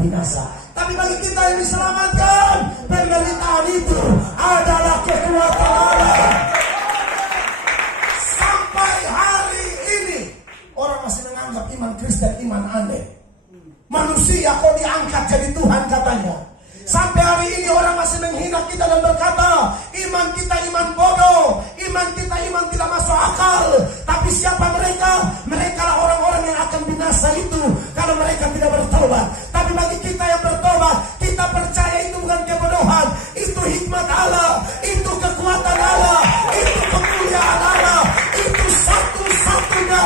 binasa. Tapi bagi kita yang diselamatkan, penderitaan itu adalah kekuatan Allah. Sampai hari ini orang masih menganggap iman Kristen iman aneh. Manusia kok diangkat jadi Tuhan katanya. Sampai hari ini orang masih menghina kita dan berkata, iman kita iman bodoh, iman kita iman tidak masuk akal. Tapi siapa mereka? Mereka lah orang-orang yang akan binasa itu kalau mereka tidak bertobat. Tapi bagi kita yang bertobat, kita percaya itu bukan kebodohan, itu hikmat Allah, itu kekuatan Allah, itu kemuliaan Allah, itu satu-satunya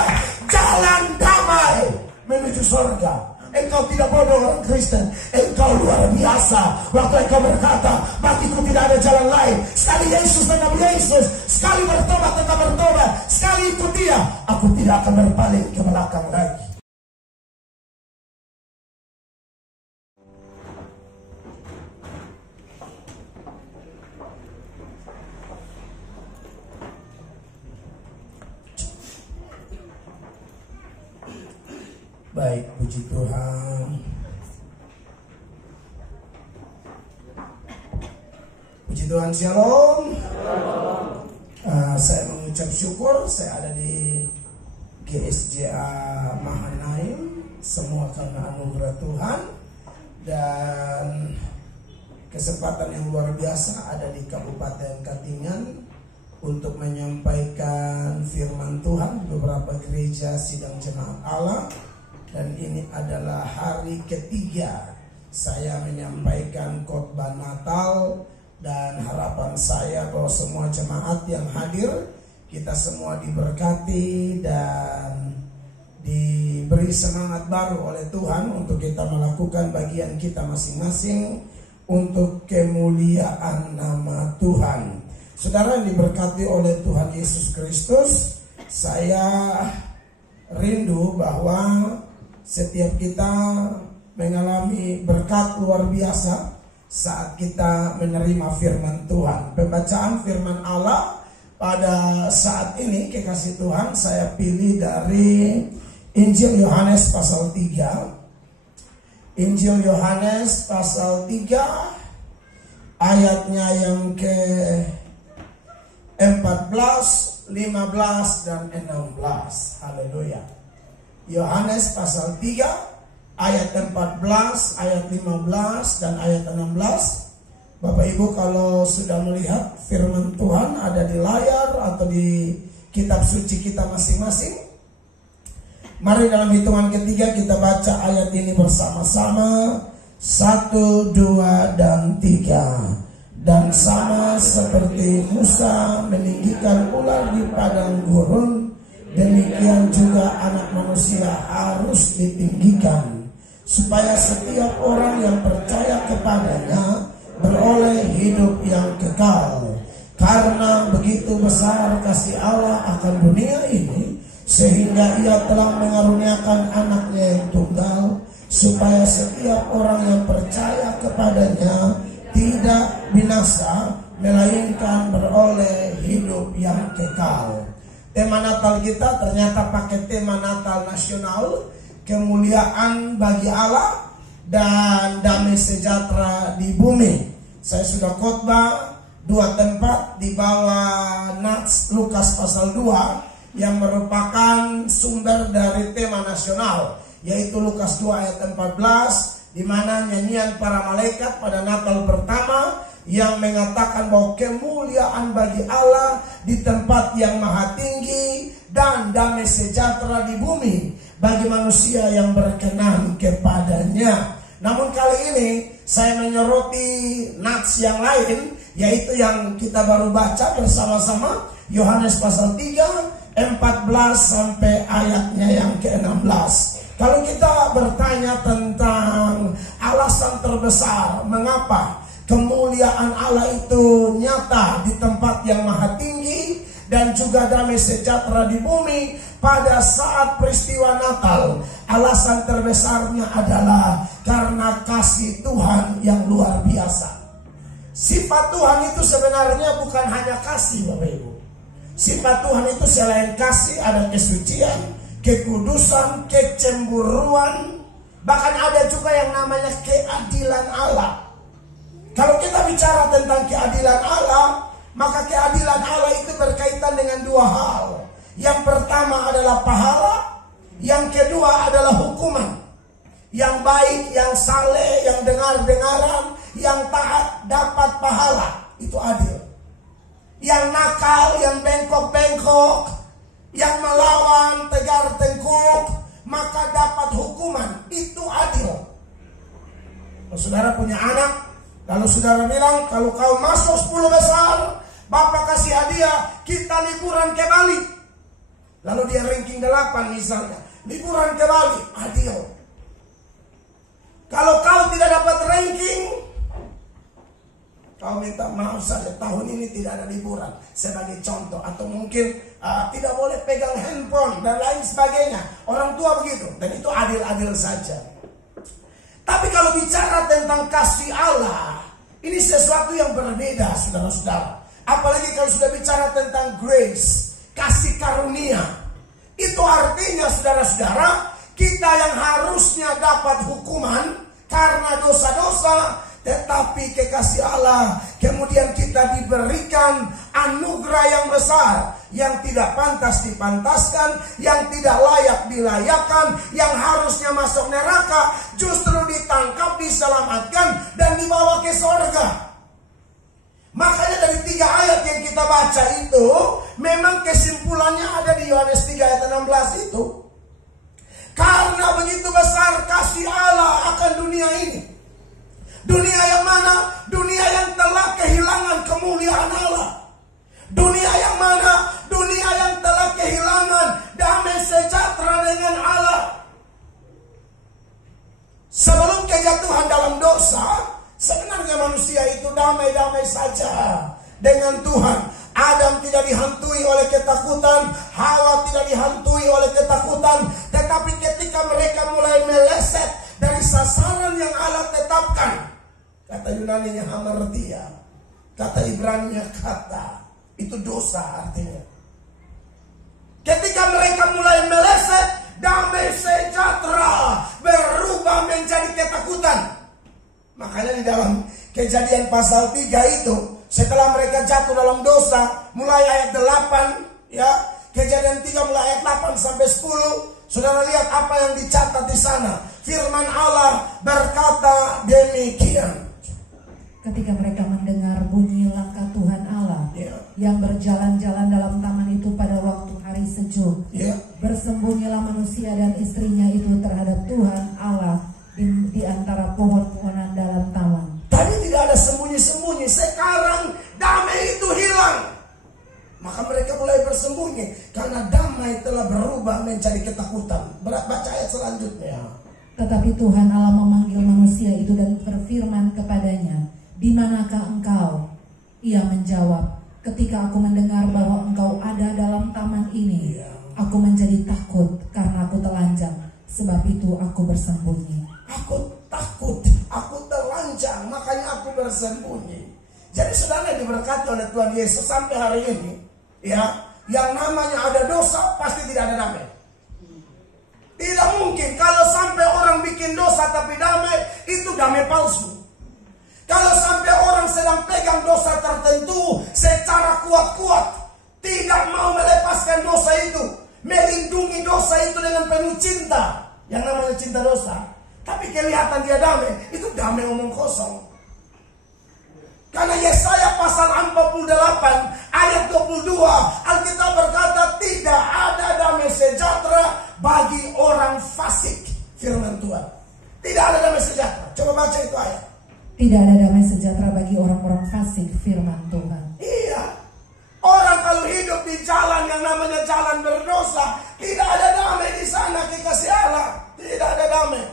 jalan damai menuju surga. Engkau tidak bodoh orang Kristen, engkau luar biasa. Waktu engkau berkata, bagiku tidak ada jalan lain. Sekali Yesus tetap Yesus, sekali bertobat tetap bertobat, sekali ikut Dia, aku tidak akan berpaling ke belakang lagi. Baik, puji Tuhan. Puji Tuhan, shalom. Saya mengucap syukur saya ada di GSJA Mahanaim, semua karena anugerah Tuhan dan kesempatan yang luar biasa ada di Kabupaten Katingan untuk menyampaikan firman Tuhan di beberapa gereja sidang jemaat Allah. Dan ini adalah hari ketiga saya menyampaikan khotbah Natal. Dan harapan saya bahwa semua jemaat yang hadir, kita semua diberkati dan diberi semangat baru oleh Tuhan untuk kita melakukan bagian kita masing-masing untuk kemuliaan nama Tuhan. Saudara yang diberkati oleh Tuhan Yesus Kristus, saya rindu bahwa setiap kita mengalami berkat luar biasa saat kita menerima firman Tuhan. Pembacaan firman Allah pada saat ini, kekasih Tuhan, saya pilih dari Injil Yohanes pasal 3. Injil Yohanes pasal 3 ayatnya yang ke 14, 15 dan 16. Haleluya. Yohanes pasal 3 ayat 14, ayat 15 dan ayat 16. Bapak Ibu kalau sudah melihat firman Tuhan ada di layar atau di kitab suci kita masing-masing, mari dalam hitungan ketiga kita baca ayat ini bersama-sama. 1, 2 dan 3. Dan sama seperti Musa meninggikan ular di padang gurun, demikian juga anak manusia harus ditinggikan, supaya setiap orang yang percaya kepadanya beroleh hidup yang kekal. Karena begitu besar kasih Allah akan dunia ini, sehingga Ia telah mengaruniakan anaknya yang tunggal, supaya setiap orang yang percaya kepadanya tidak binasa, melainkan beroleh hidup yang kekal. Tema Natal kita ternyata pakai tema Natal nasional, kemuliaan bagi Allah dan damai sejahtera di bumi. Saya sudah khotbah 2 tempat di bawah Nats Lukas pasal 2 yang merupakan sumber dari tema nasional, yaitu Lukas 2 ayat 14, di mana nyanyian para malaikat pada Natal pertama yang mengatakan bahwa kemuliaan bagi Allah di tempat yang maha tinggi dan damai sejahtera di bumi bagi manusia yang berkenan kepadanya. Namun kali ini saya menyoroti nats yang lain, yaitu yang kita baru baca bersama-sama, Yohanes pasal 3 14 sampai ayatnya yang ke-16. Kalau kita bertanya tentang alasan terbesar mengapa kemuliaan Allah itu nyata di tempat yang maha tinggi dan juga damai sejahtera di bumi pada saat peristiwa Natal, alasan terbesarnya adalah karena kasih Tuhan yang luar biasa. Sifat Tuhan itu sebenarnya bukan hanya kasih, Bapak Ibu. Sifat Tuhan itu selain kasih ada kesucian, kekudusan, kecemburuan, Bahkan ada juga yang namanya keadilan Allah. Kalau kita bicara tentang keadilan Allah, maka keadilan Allah itu berkaitan dengan dua hal. Yang pertama adalah pahala, yang kedua adalah hukuman. Yang baik, yang saleh, yang dengar-dengaran, yang taat dapat pahala. Itu adil. Yang nakal, yang bengkok-bengkok, yang melawan, tegar tengkuk, maka dapat hukuman. Itu adil. Kalau saudara punya anak, lalu saudara bilang, kalau kau masuk 10 besar, Bapak kasih hadiah, kita liburan ke Bali. Lalu dia ranking 8 misalnya, liburan ke Bali, adil. Kalau kau tidak dapat ranking, kau minta maaf saja, tahun ini tidak ada liburan, sebagai contoh. Atau mungkin tidak boleh pegang handphone dan lain sebagainya. Orang tua begitu, dan itu adil-adil saja. Tapi kalau bicara tentang kasih Allah, ini sesuatu yang berbeda, saudara-saudara. Apalagi kalau sudah bicara tentang grace, kasih karunia. Itu artinya, saudara-saudara, kita yang harusnya dapat hukuman karena dosa-dosa, tetapi kekasih Allah, kemudian kita diberikan anugerah yang besar, yang tidak pantas dipantaskan, yang tidak layak dilayakkan, yang harusnya masuk neraka, justru ditangkap, diselamatkan, dan dibawa ke sorga. Makanya dari 3 ayat yang kita baca itu, memang kesimpulannya ada di Yohanes 3 ayat 16 itu. Karena begitu besar kasih Allah akan dunia ini. Dunia yang mana? Dunia yang telah kehilangan kemuliaan Allah. Dunia yang mana? Dunia yang telah kehilangan damai sejahtera dengan Allah. Sebelum kejatuhan dalam dosa, sebenarnya manusia itu damai-damai saja dengan Tuhan. Adam tidak dihantui oleh ketakutan, Hawa tidak dihantui oleh ketakutan. Tetapi ketika mereka mulai meleset dari sasaran yang Allah tetapkan, kata Yunaninya hamartia, kata Ibraninya kata, itu dosa artinya. Ketika mereka mulai meleset, damai sejahtera berubah menjadi ketakutan. Makanya di dalam Kejadian pasal 3 itu, setelah mereka jatuh dalam dosa, mulai ayat 8, ya, Kejadian 3 mulai ayat 8 sampai 10, saudara lihat apa yang dicatat di sana. Firman Allah berkata demikian. Ketika mereka mendengar bunyi langkah Tuhan Allah yang berjalan-jalan dalam taman itu pada waktu hari sejuk, bersembunyilah manusia dan istrinya itu terhadap Tuhan Allah di antara pohon-pohonan dalam taman. Tadi tidak ada sembunyi-sembunyi, sekarang damai itu hilang. Maka mereka mulai bersembunyi karena damai telah berubah menjadi ketakutan. Baca ayat selanjutnya. Tetapi Tuhan Allah memanggil manusia itu dan berfirman kepadanya, "Di manakah engkau?" Ia menjawab, "Ketika aku mendengar bahwa engkau ada dalam taman ini, aku menjadi takut karena aku telanjang, sebab itu aku bersembunyi." Aku takut, aku telanjang, makanya aku bersembunyi. Jadi saudara yang diberkati oleh Tuhan Yesus sampai hari ini, ya, yang namanya ada dosa pasti tidak ada damai. Tidak mungkin kalau sampai orang bikin dosa tapi damai, itu damai palsu. Kalau sampai orang sedang pegang dosa tertentu secara kuat-kuat, tidak mau melepaskan dosa itu, melindungi dosa itu dengan penuh cinta, yang namanya cinta dosa, tapi kelihatan dia damai, itu damai omong kosong. Karena Yesaya pasal 48 ayat 22, Alkitab berkata tidak ada damai sejahtera bagi orang fasik. Firman Tuhan, tidak ada damai sejahtera. Coba baca itu ayat. Tidak ada damai sejahtera bagi orang-orang fasik, firman Tuhan. Iya, orang kalau hidup di jalan yang namanya jalan berdosa, tidak ada damai di sana, kekasih Allah, tidak ada damai.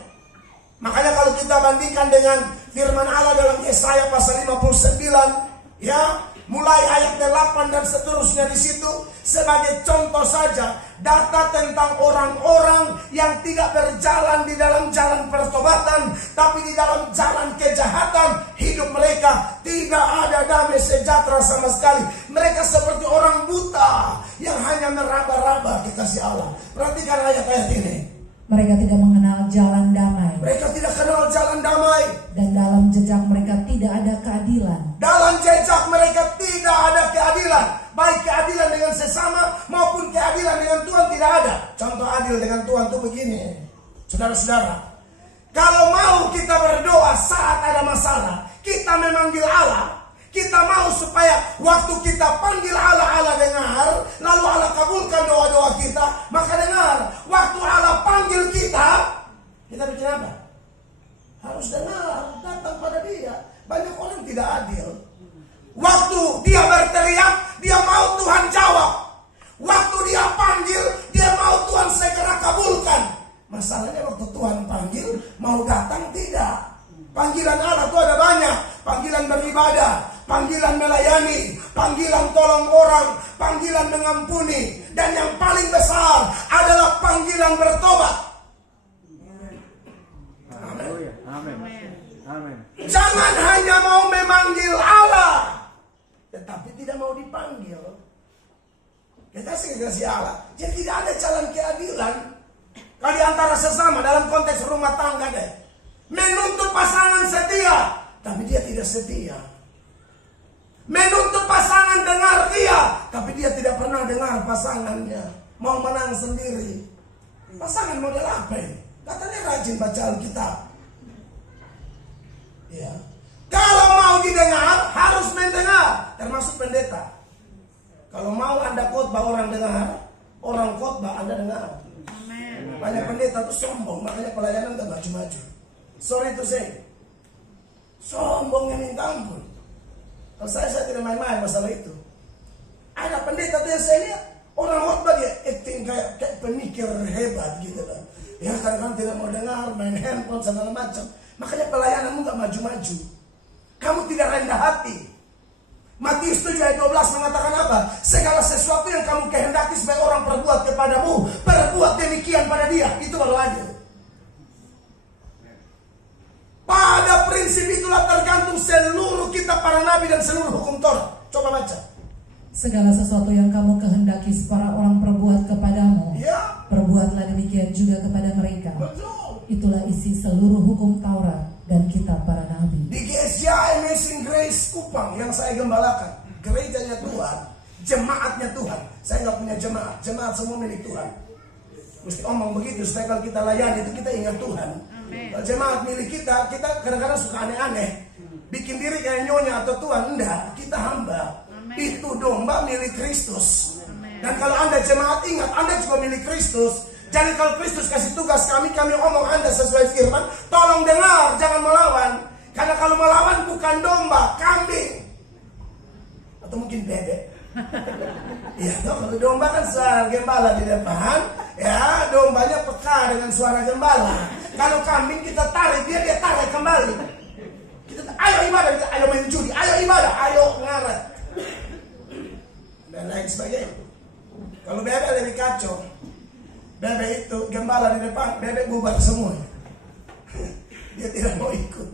Makanya kalau kita bandingkan dengan firman Allah dalam Yesaya pasal 59, ya, mulai ayat 8 dan seterusnya di situ, sebagai contoh saja, data tentang orang-orang yang tidak berjalan di dalam jalan pertobatan, tapi di dalam jalan kejahatan, hidup mereka tidak ada damai sejahtera sama sekali. Mereka seperti orang buta yang hanya meraba-raba kekasih Allah. Perhatikan ayat-ayat ini. Mereka tidak mengenal jalan damai. Mereka dan dalam jejak mereka tidak ada keadilan. Dalam jejak mereka tidak ada keadilan. Baik keadilan dengan sesama maupun keadilan dengan Tuhan tidak ada. Contoh adil dengan Tuhan itu begini. Saudara-saudara, kalau mau kita berdoa saat ada masalah, kita memanggil Allah. Kita mau supaya waktu kita panggil Allah dengar, lalu Allah kabulkan doa-doa kita, maka dengar. Waktu Allah panggil kita bikin apa? Harus dengar, datang pada dia. Banyak orang tidak adil. Waktu dia berteriak, dia mau Tuhan jawab. Waktu dia panggil, dia mau Tuhan segera kabulkan. Masalahnya waktu Tuhan panggil, mau datang tidak. Panggilan Allah itu ada banyak. Panggilan beribadah, panggilan melayani, panggilan tolong orang, panggilan mengampuni. Dan yang paling besar adalah panggilan bertobat. Amin. Jangan hanya mau memanggil Allah, tetapi tidak mau dipanggil. Kita kasih Allah. Jadi tidak ada jalan keadilan kali antara sesama dalam konteks rumah tangga deh. Menuntut pasangan setia, tapi dia tidak setia. Menuntut pasangan dengar dia, tapi dia tidak pernah dengar pasangannya. Mau menang sendiri. Pasangan model apa ini? Katanya rajin baca Alkitab. Ya. Kalau mau didengar, harus mendengar, termasuk pendeta. Kalau mau Anda khotbah orang dengar, orang khotbah Anda dengar. Amen. Banyak pendeta tuh sombong, makanya pelayanan udah maju-maju. Sorry to say, sombongnya minta ampun. Kalau saya tidak main-main masalah itu. Ada pendeta tuh yang saya lihat, orang khotbah dia acting kayak pemikir hebat gitu lah. Ya kadang-kadang tidak mau dengar, main handphone segala macam. Makanya pelayananmu gak maju-maju. Kamu tidak rendah hati. Matius 7 ayat 12 mengatakan apa? Segala sesuatu yang kamu kehendaki supaya orang perbuat kepadamu, perbuat demikian pada dia. Itu baru adil. Pada prinsip itulah tergantung seluruh kitab para nabi dan seluruh hukum Taurat. Coba baca. Segala sesuatu yang kamu kehendaki para orang perbuat kepadamu, Ya. perbuatlah demikian juga kepada mereka. Betul. Itulah isi seluruh hukum Taurat dan kitab para nabi. Di GSI Amazing Grace Kupang yang saya gembalakan, gerejanya Tuhan, jemaatnya Tuhan. Saya nggak punya jemaat, jemaat semua milik Tuhan. Mesti omong begitu supaya kalau kita layani itu kita ingat Tuhan. Kalau jemaat milik kita kadang-kadang suka aneh-aneh, bikin diri kayak nyonya atau Tuhan. Enggak, kita hamba. Itu domba milik Kristus. Dan kalau Anda jemaat, ingat Anda juga milik Kristus. Jadi kalau Kristus kasih tugas kami omong Anda sesuai firman, tolong dengar, jangan melawan. Karena kalau melawan bukan domba, kambing. Atau mungkin bebek. Ya, kalau domba kan suara gembala di depan, ya dombanya peka dengan suara gembala. Kalau kambing kita tarik dia tarik kembali. Kita ayo ibadah, ayo main judi, ayo ibadah, ayo ngaret. Dan lain sebagainya. Kalau bebek lebih kacau. Bebek itu gembala di depan, bebek bubar semua. Dia tidak mau ikut.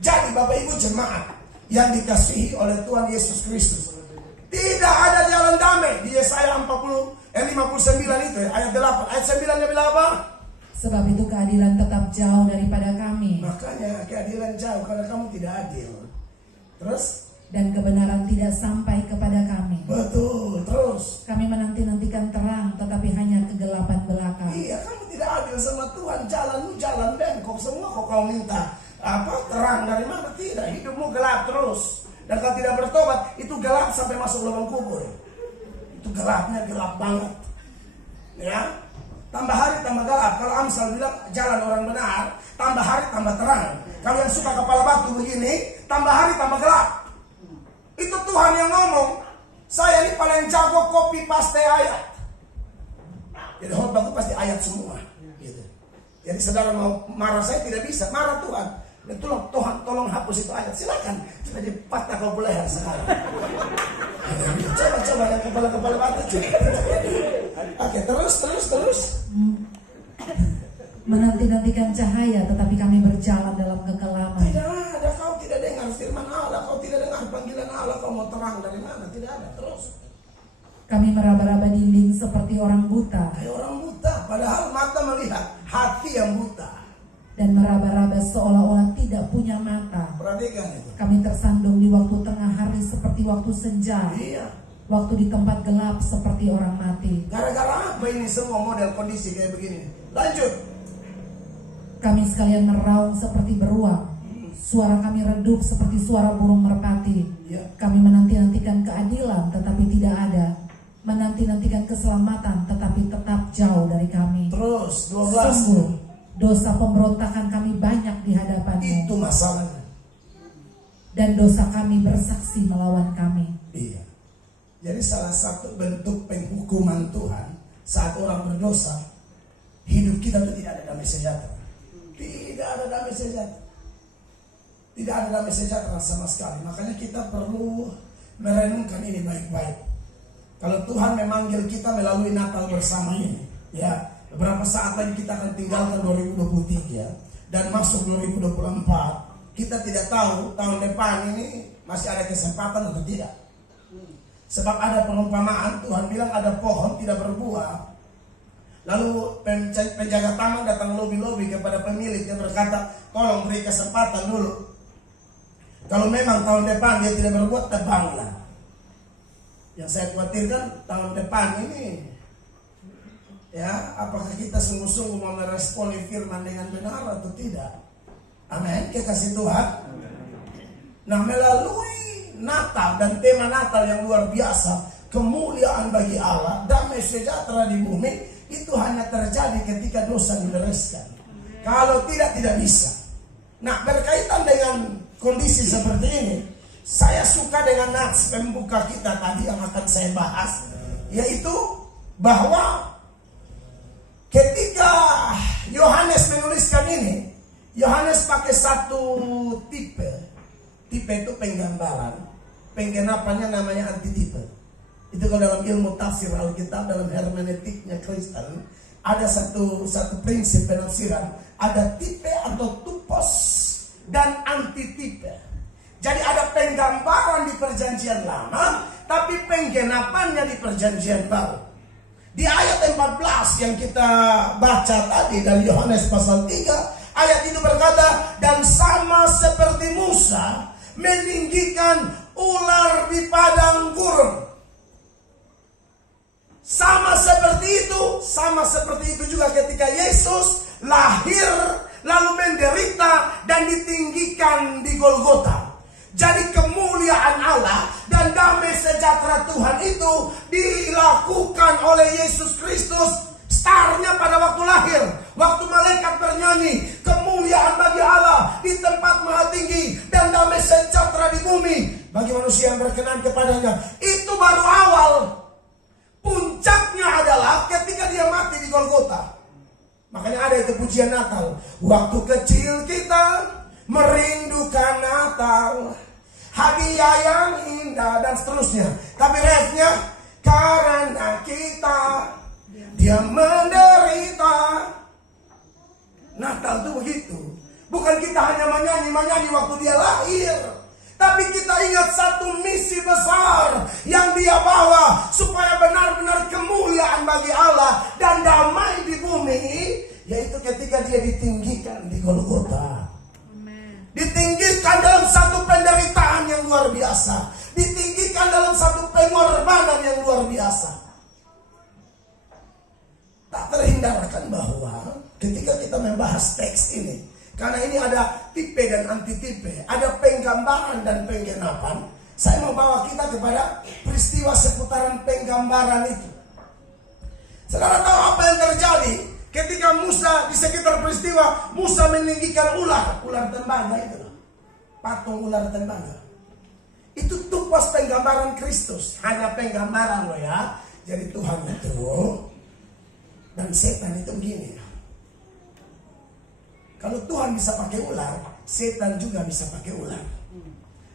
Jadi Bapak Ibu jemaat yang dikasihi oleh Tuhan Yesus Kristus, tidak ada jalan damai. Di Yesaya 59 itu ayat 8. Ayat 9 bilang apa? Sebab itu keadilan tetap jauh daripada kami. Makanya keadilan jauh karena kamu tidak adil. Terus? Dan kebenaran tidak sampai kepada kami. Betul, terus. Kami menanti-nantikan terang, tetapi hanya kegelapan belaka. Iya, kamu tidak adil sama Tuhan. Jalanmu jalan bengkok semua kok kau minta terang dari mana? Tidak, hidupmu gelap terus. Dan kalau tidak bertobat, itu gelap sampai masuk lubang kubur. Itu gelapnya gelap banget. Ya, tambah hari tambah gelap. Kalau Amsal bilang jalan orang benar, tambah hari tambah terang. Kalau yang suka kepala batu begini, tambah hari tambah gelap. Itu Tuhan yang ngomong. Saya ini paling jago copy paste ayat. Jadi khotbah itu pasti ayat semua. Gitu. Jadi saudara mau marah saya tidak bisa, marah Tuhan. Dan Tuhan tolong hapus itu ayat. Silakan. Sudah dipatah kau leher sekarang. Coba yang kepala batu juga. Oke, terus. Menanti-nantikan cahaya, tetapi kami berjalan dalam kekelaman. Tidak ada, kau tidak dengar firman Allah, kau tidak dengar panggilan Allah, kau mau terang dari mana? Tidak ada, terus. Kami meraba-raba dinding seperti orang buta. Kayak orang buta, padahal mata melihat, hati yang buta. Dan meraba-raba seolah-olah tidak tidak punya mata. Perhatikan itu. Kami tersandung di waktu tengah hari seperti waktu senja. Iya. Waktu di tempat gelap seperti orang mati. Gara-gara apa ini semua model kondisi kayak begini? Lanjut. Kami sekalian meraung seperti beruang. Suara kami redup seperti suara burung merpati. Ya. Kami menanti-nantikan keadilan tetapi tidak ada. Menanti-nantikan keselamatan tetapi tetap jauh dari kami. Terus 12. Sungguh dosa pemberontakan kami banyak di hadapan-Mu. Itu masalahnya. Dan dosa kami bersaksi melawan kami. Iya. Jadi salah satu bentuk penghukuman Tuhan saat orang berdosa, hidup kita itu tidak ada damai sejahtera. Tidak ada damai sejahtera. Tidak ada damai sejahtera sama sekali. Makanya kita perlu merenungkan ini baik-baik. Kalau Tuhan memanggil kita melalui Natal bersama ini, ya, beberapa saat lagi kita akan tinggalkan 2023 dan masuk 2024. Kita tidak tahu tahun depan ini masih ada kesempatan atau tidak. Sebab ada perumpamaan, Tuhan bilang ada pohon tidak berbuah. Lalu penjaga taman datang lobi-lobi kepada pemiliknya berkata, tolong beri kesempatan dulu. Kalau memang tahun depan dia tidak berbuat, tebanglah. Yang saya khawatirkan tahun depan ini, ya, apakah kita sungguh-sungguh mau meresponi firman dengan benar atau tidak? Amin, kekasih Tuhan. Nah, melalui Natal dan tema Natal yang luar biasa, kemuliaan bagi Allah, damai sejahtera di bumi, itu hanya terjadi ketika dosa dibereskan. Kalau tidak bisa. Nah, berkaitan dengan kondisi seperti ini, saya suka dengan nats pembuka kita tadi yang akan saya bahas, yaitu bahwa ketika Yohanes menuliskan ini, Yohanes pakai satu tipe. Tipe itu penggambaran, penggenapannya namanya antitipe. Itu kalau dalam ilmu tafsir Alkitab, dalam hermeneutiknya Kristen, ada satu prinsip penafsiran, ada tipe atau tupos dan antitipe. Jadi ada penggambaran di perjanjian lama, tapi penggenapannya di perjanjian baru. Di ayat 14 yang kita baca tadi dari Yohanes pasal 3, ayat itu berkata, dan sama seperti Musa meninggikan ular di padang gurun. Sama seperti itu juga ketika Yesus lahir lalu menderita dan ditinggikan di Golgota. Jadi kemuliaan Allah dan damai sejahtera Tuhan itu dilakukan oleh Yesus Kristus. Startnya pada waktu lahir, waktu malaikat bernyanyi, kemuliaan bagi Allah di tempat maha tinggi dan damai sejahtera di bumi bagi manusia yang berkenan kepadanya. Itu baru awal. Puncaknya adalah ketika dia mati di Golgota. Makanya ada itu pujian Natal. Waktu kecil kita merindukan Natal, hadiah yang indah dan seterusnya. Tapi refnya, karena kita dia menderita. Natal itu begitu. Bukan kita hanya menyanyi waktu dia lahir, tapi kita ingat satu misi besar yang dia bawa, supaya benar-benar kemuliaan bagi Allah dan damai di bumi, yaitu ketika dia ditinggikan di Golgota. Ditinggikan dalam satu penderitaan yang luar biasa, ditinggikan dalam satu pengorbanan yang luar biasa. Tak terhindarkan bahwa ketika kita membahas teks ini, karena ini ada tipe dan antitipe, ada penggambaran dan penggenapan, saya mau bawa kita kepada peristiwa seputaran penggambaran itu. Saudara tahu apa yang terjadi ketika Musa, di sekitar peristiwa Musa meninggikan ular tembaga itu, patung ular tembaga. Itu tupas penggambaran Kristus, hanya penggambaran loh ya. Jadi Tuhan itu dan setan itu begini. Kalau Tuhan bisa pakai ular, setan juga bisa pakai ular.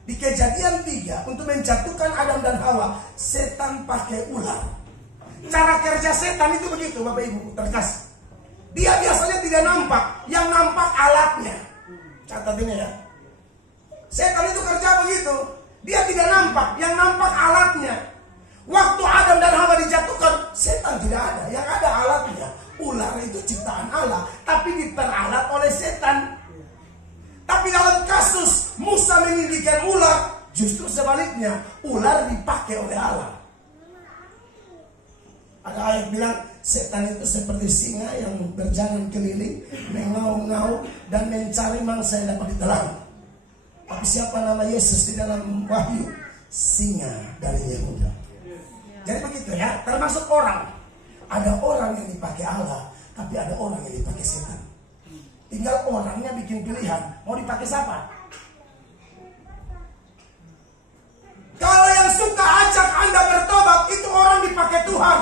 Di Kejadian 3, untuk menjatuhkan Adam dan Hawa, setan pakai ular. Cara kerja setan itu begitu, Bapak Ibu terkasih. Dia biasanya tidak nampak, yang nampak alatnya. Catat ini ya. Setan itu kerja begitu. Dia tidak nampak, yang nampak alatnya. Waktu Adam dan Hawa dijatuhkan, setan tidak ada, yang ada alatnya. Ular itu ciptaan Allah, tapi diperalat oleh setan. Tapi dalam Musa meninggikan ular, justru sebaliknya, ular dipakai oleh Allah. Ada ayat bilang setan itu seperti singa yang berjalan keliling, mengaum-ngaum dan mencari mangsa yang dapat ditelan. Tapi siapa nama Yesus di dalam Wahyu? Singa dari Yehuda. Jadi begitu ya, termasuk orang. Ada orang yang dipakai Allah, tapi ada orang yang dipakai setan. Tinggal orangnya bikin pilihan, mau dipakai siapa? Kalau yang suka ajak Anda bertobat, itu orang dipakai Tuhan.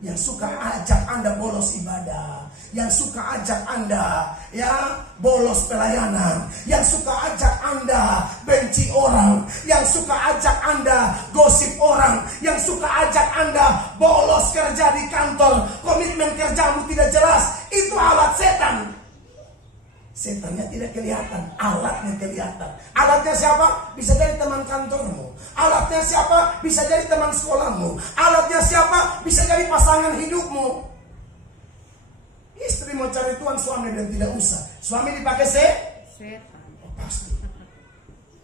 Yang suka ajak Anda bolos ibadah, yang suka ajak Anda ya bolos pelayanan, yang suka ajak Anda benci orang, yang suka ajak Anda gosip orang, yang suka ajak Anda bolos kerja di kantor, komitmen kerjamu tidak jelas, itu alat setan. Setannya tidak kelihatan, alatnya kelihatan. Alatnya siapa? Bisa jadi teman kantormu. Alatnya siapa? Bisa jadi teman sekolahmu. Alatnya siapa? Bisa jadi pasangan hidupmu. Istri mau cari Tuhan, suami dan tidak usah. Suami dipakai setan. Oh, pasti.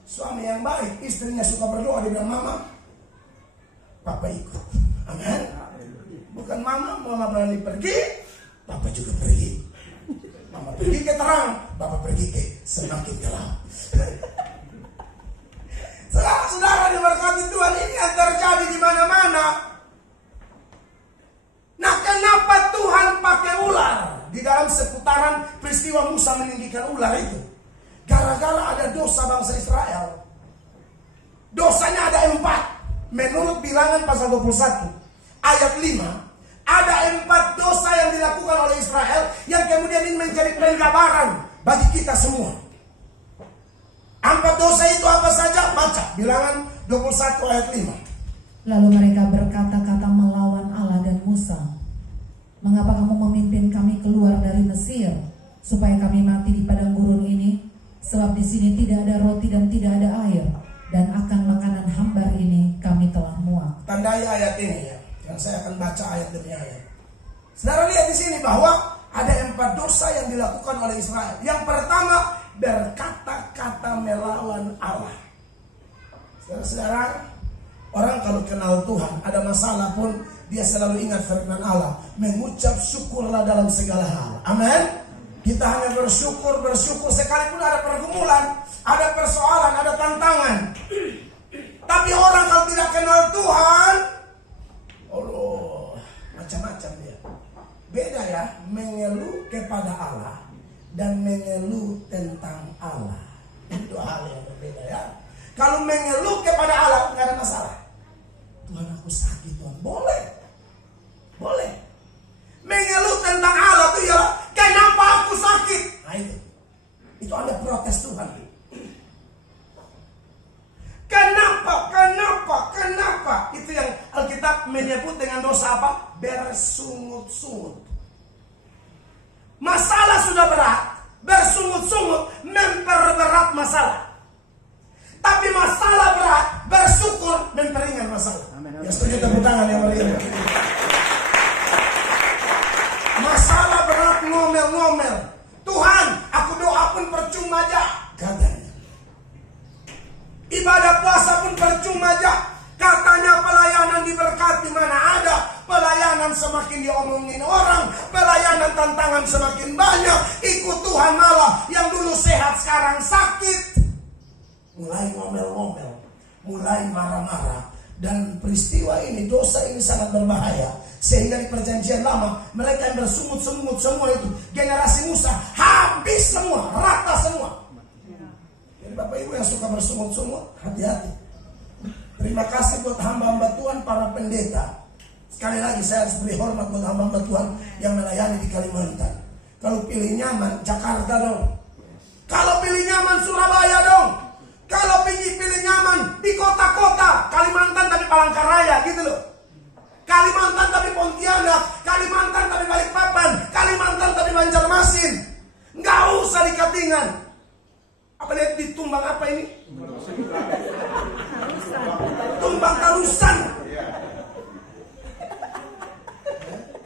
Suami yang baik, istrinya suka berdoa, dia bilang, mama, papa ikut. Amin. Bukan mama berani pergi, papa juga pergi. Mama pergi ke terang, Bapak pergi ke semakin gelap. Saudara diberkati Tuhan, ini yang terjadi di mana-mana. Nah, kenapa Tuhan pakai ular di dalam seputaran peristiwa Musa meninggikan ular itu? Gara-gara ada dosa bangsa Israel. Dosanya ada 4. Menurut Bilangan pasal 21 ayat 5. Ada 4 dosa yang dilakukan oleh Israel yang kemudian ini menjadi penggambaran bagi kita semua. 4 dosa itu apa saja? Baca Bilangan 21 ayat 5. Lalu mereka berkata-kata melawan Allah dan Musa, mengapa kamu memimpin kami keluar dari Mesir supaya kami mati di padang gurun ini? Sebab di sini tidak ada roti dan tidak ada air, dan akan makanan hambar ini kami telah muak. Tandai ayat ini ya. Dan saya akan baca ayat demi ayat. Saudara lihat di sini bahwa ada 4 dosa yang dilakukan oleh Israel. Yang pertama, berkata-kata melawan Allah. Saudara-saudara, orang kalau kenal Tuhan, ada masalah pun dia selalu ingat firman Allah, mengucap syukurlah dalam segala hal. Amin. Kita hanya bersyukur sekalipun ada pergumulan, ada persoalan, ada tantangan. Tapi orang kalau tidak kenal Tuhan, macam-macam dia. Beda ya, mengeluh kepada Allah dan mengeluh tentang Allah. Itu 2 hal yang berbeda ya. Kalau mengeluh kepada Allah nggak ada masalah. Tuhan aku sakit Tuhan, boleh. Mengeluh tentang Allah itu ya, kenapa aku sakit? Nah itu ada protes Tuhan. Kenapa? Itu yang Alkitab menyebut dengan dosa apa? Bersungut-sungut. Masalah sudah berat, bersungut-sungut memperberat masalah. Tapi masalah berat, bersyukur memperingan masalah. Ya setuju, tepuk tangan yang meriah. Masalah berat ngomel-ngomel. Tuhan, aku doa pun percuma aja, katanya. Ibadah puasa pun percuma aja. Katanya pelayanan diberkati, mana ada. Pelayanan semakin diomongin orang, pelayanan tantangan semakin banyak. Ikut Tuhan malah yang dulu sehat sekarang sakit. Mulai ngomel-ngomel, mulai marah-marah. Dan peristiwa ini, dosa ini sangat berbahaya. Sehingga di perjanjian lama, mereka yang bersungut-sungut semua itu, generasi Musa, habis semua, rata semua. Jadi Bapak Ibu yang suka bersungut-sungut, hati-hati. Terima kasih buat hamba-hamba Tuhan, para pendeta. Sekali lagi saya harus beri hormat buat hamba-hamba Tuhan yang melayani di Kalimantan. Kalau pilih nyaman, Jakarta dong. Kalau pilih nyaman, Surabaya dong. Kalau pilih nyaman di kota-kota Kalimantan tapi Palangkaraya gitu loh. Kalimantan tapi Pontianak, Kalimantan tapi Balikpapan, Kalimantan tapi Banjarmasin. Nggak usah di Katingan. Apa lihat di Tumbang apa ini? Tumbang Tarusan.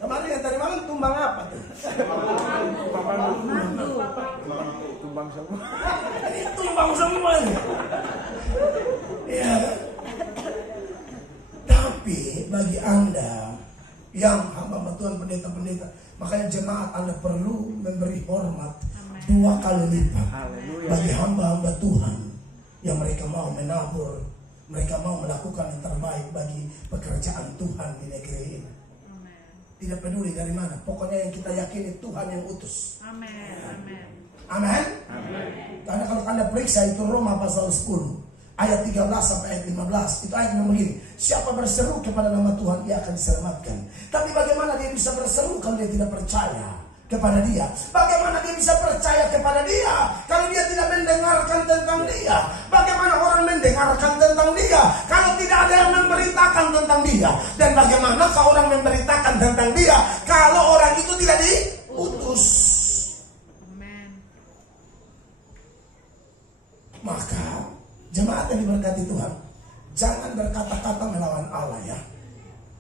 Kemarin yang tadi malam tumbang apa tuh? Tumbang semua. Ini tumbang bohong semuanya. Ya. Tapi bagi Anda yang hamba Tuhan, pendeta-pendeta, makanya jemaat Anda perlu memberi hormat 2 kali lipat bagi hamba-hamba Tuhan yang mereka mau menabur, mereka mau melakukan yang terbaik bagi pekerjaan Tuhan di negeri ini. Tidak peduli dari mana, pokoknya yang kita yakini Tuhan yang utus. Amin. Karena kalau Anda periksa itu Roma pasal 10 ayat 13 sampai ayat 15, itu ayat yang begini, siapa berseru kepada nama Tuhan, ia akan diselamatkan. Tapi bagaimana dia bisa berseru kalau dia tidak percaya kepada dia? Bagaimana dia bisa percaya kepada dia kalau dia tidak mendengarkan tentang dia? Bagaimana orang mendengarkan tentang dia kalau tidak ada yang memberitakan tentang dia? Dan bagaimana kalau orang memberitakan tentang dia kalau orang itu tidak diutus? Maka jemaat yang diberkati Tuhan, jangan berkata-kata melawan Allah ya.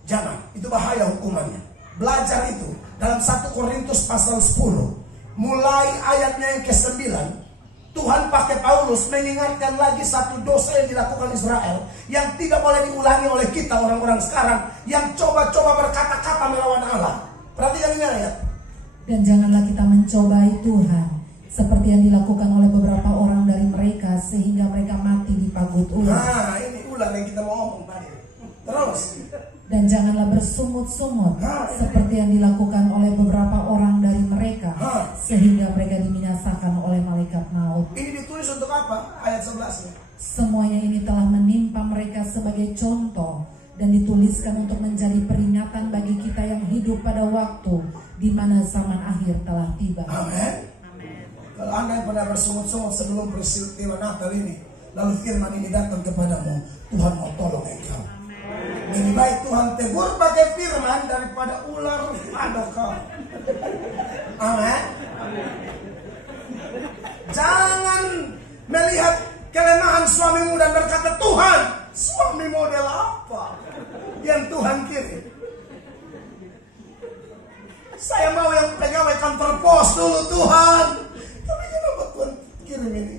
Jangan, itu bahaya hukumannya. Belajar itu dalam 1 Korintus pasal 10, mulai ayatnya yang ke-9, Tuhan pakai Paulus mengingatkan lagi satu dosa yang dilakukan Israel yang tidak boleh diulangi oleh kita orang-orang sekarang yang coba-coba berkata-kata melawan Allah. Perhatikan ini ayat. Dan janganlah kita mencobai Tuhan seperti yang dilakukan oleh beberapa orang dari mereka sehingga mereka mati di pagut ular. Nah, ini ular yang kita mau ngomong tadi. Terus. Dan janganlah bersungut-sungut seperti yang dilakukan oleh beberapa orang dari mereka sehingga mereka dibinasakan oleh malaikat maut. Ini ditulis untuk apa? Ayat 11. Semuanya ini telah menimpa mereka sebagai contoh dan dituliskan untuk menjadi peringatan bagi kita yang hidup pada waktu di mana zaman akhir telah tiba. Amin. Kalau Anda yang pernah bersungut-sungut sebelum peristiwa Natal ini, lalu firman ini datang kepadamu, Tuhan mau tolong engkau. Lebih baik Tuhan tegur pakai firman daripada ular pada kau. Amin. Jangan melihat kelemahan suamimu dan berkata, Tuhan, suami model apa yang Tuhan kirim? Saya mau yang pegawai kantor pos dulu Tuhan. Tapi kenapa Tuhan kirim ini?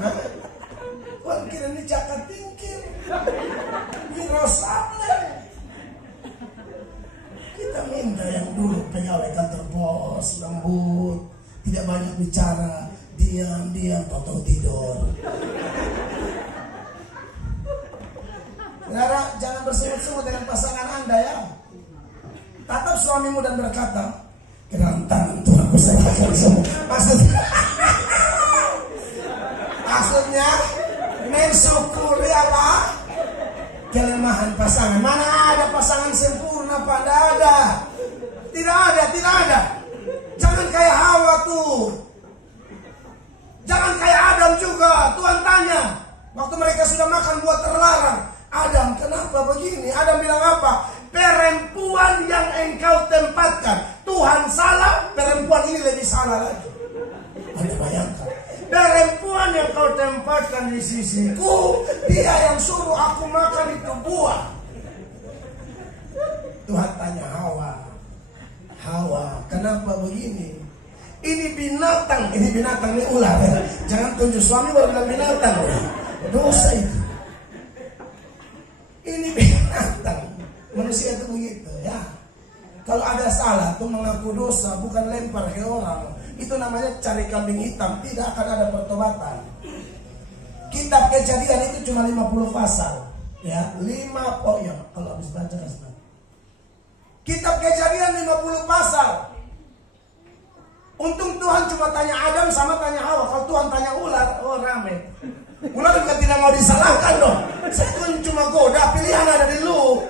Hah? Tuhan kirim ini jakat tingkir, wirosable. Kita minta yang dulu pegawai kantor pos, lembut, tidak banyak bicara, diam-diam atau tidur. Saudara, jangan bersungut-sungut dengan pasangan Anda ya. Tatap suamimu dan berkata, kerantan Tuhan ku serahkan semua. Maksudnya mensyukuri apa? Kelemahan pasangan. Mana ada pasangan sempurna pada ada? Tidak ada. Jangan kayak Hawa tuh. Jangan kayak Adam juga. Tuhan tanya waktu mereka sudah makan buah terlarang, Adam, kenapa begini? Adam bilang apa? Perempuan yang engkau tempatkan. Tuhan salah, perempuan ini lebih salah lagi. Anda bayangkan, perempuan yang kau tempatkan di sisiku, dia yang suruh aku makan itu buah. Tuhan tanya Hawa, kenapa begini? Ini binatang, ini ular ya. Jangan tunjuk suami baru bilang binatang ya. Dosa itu. Ini binatang. Manusia itu begitu ya. Kalau ada salah tuh mengaku dosa, bukan lempar ke orang. Itu namanya cari kambing hitam, tidak akan ada pertobatan. Kitab Kejadian itu cuma 50 pasal. Ya, 5 ya, kalau habis baca kan. Kitab Kejadian 50 pasal. Untung Tuhan cuma tanya Adam sama tanya Hawa. Kalau Tuhan tanya ular, oh rame. Ular juga tidak mau disalahkan dong. Saya kan cuma goda, pilihan ada di lu.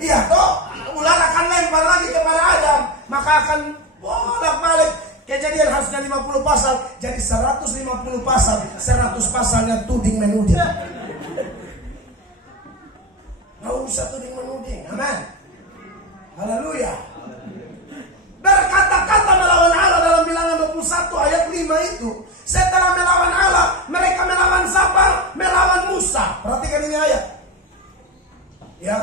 Iya toh, ular akan lempar lagi kepada Adam, maka akan bolak-balik. Kejadian harusnya 50 pasal, jadi 150 pasal. 100 pasalnya tuding menuding. Nggak usah tuding menuding. Amin. Haleluya. Berkata-kata melawan Allah dalam Bilangan 21 ayat 5 itu. Setelah melawan Allah, mereka melawan siapa? Melawan Musa. Perhatikan ini ayat. Ya,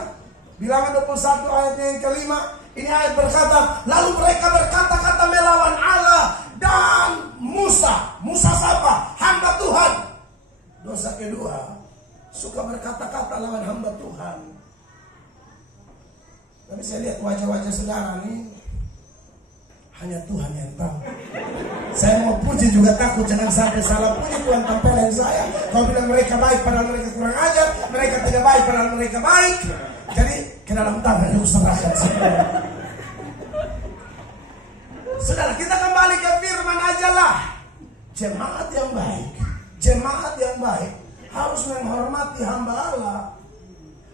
Bilangan 21 ayatnya yang kelima. Ini ayat berkata, lalu mereka berkata-kata melawan Allah dan wajah-wajah saudara nih, hanya Tuhan yang tahu. Saya mau puji juga takut jangan sampai salah puji Tuhan tampilin saya. Kalau bilang mereka baik padahal mereka kurang ajar, mereka tidak baik padahal mereka baik. Jadi ke dalam tangan harus serahkan semua. Saudara, kita kembali ke firman aja lah. Jemaat yang baik harus menghormati hamba Allah.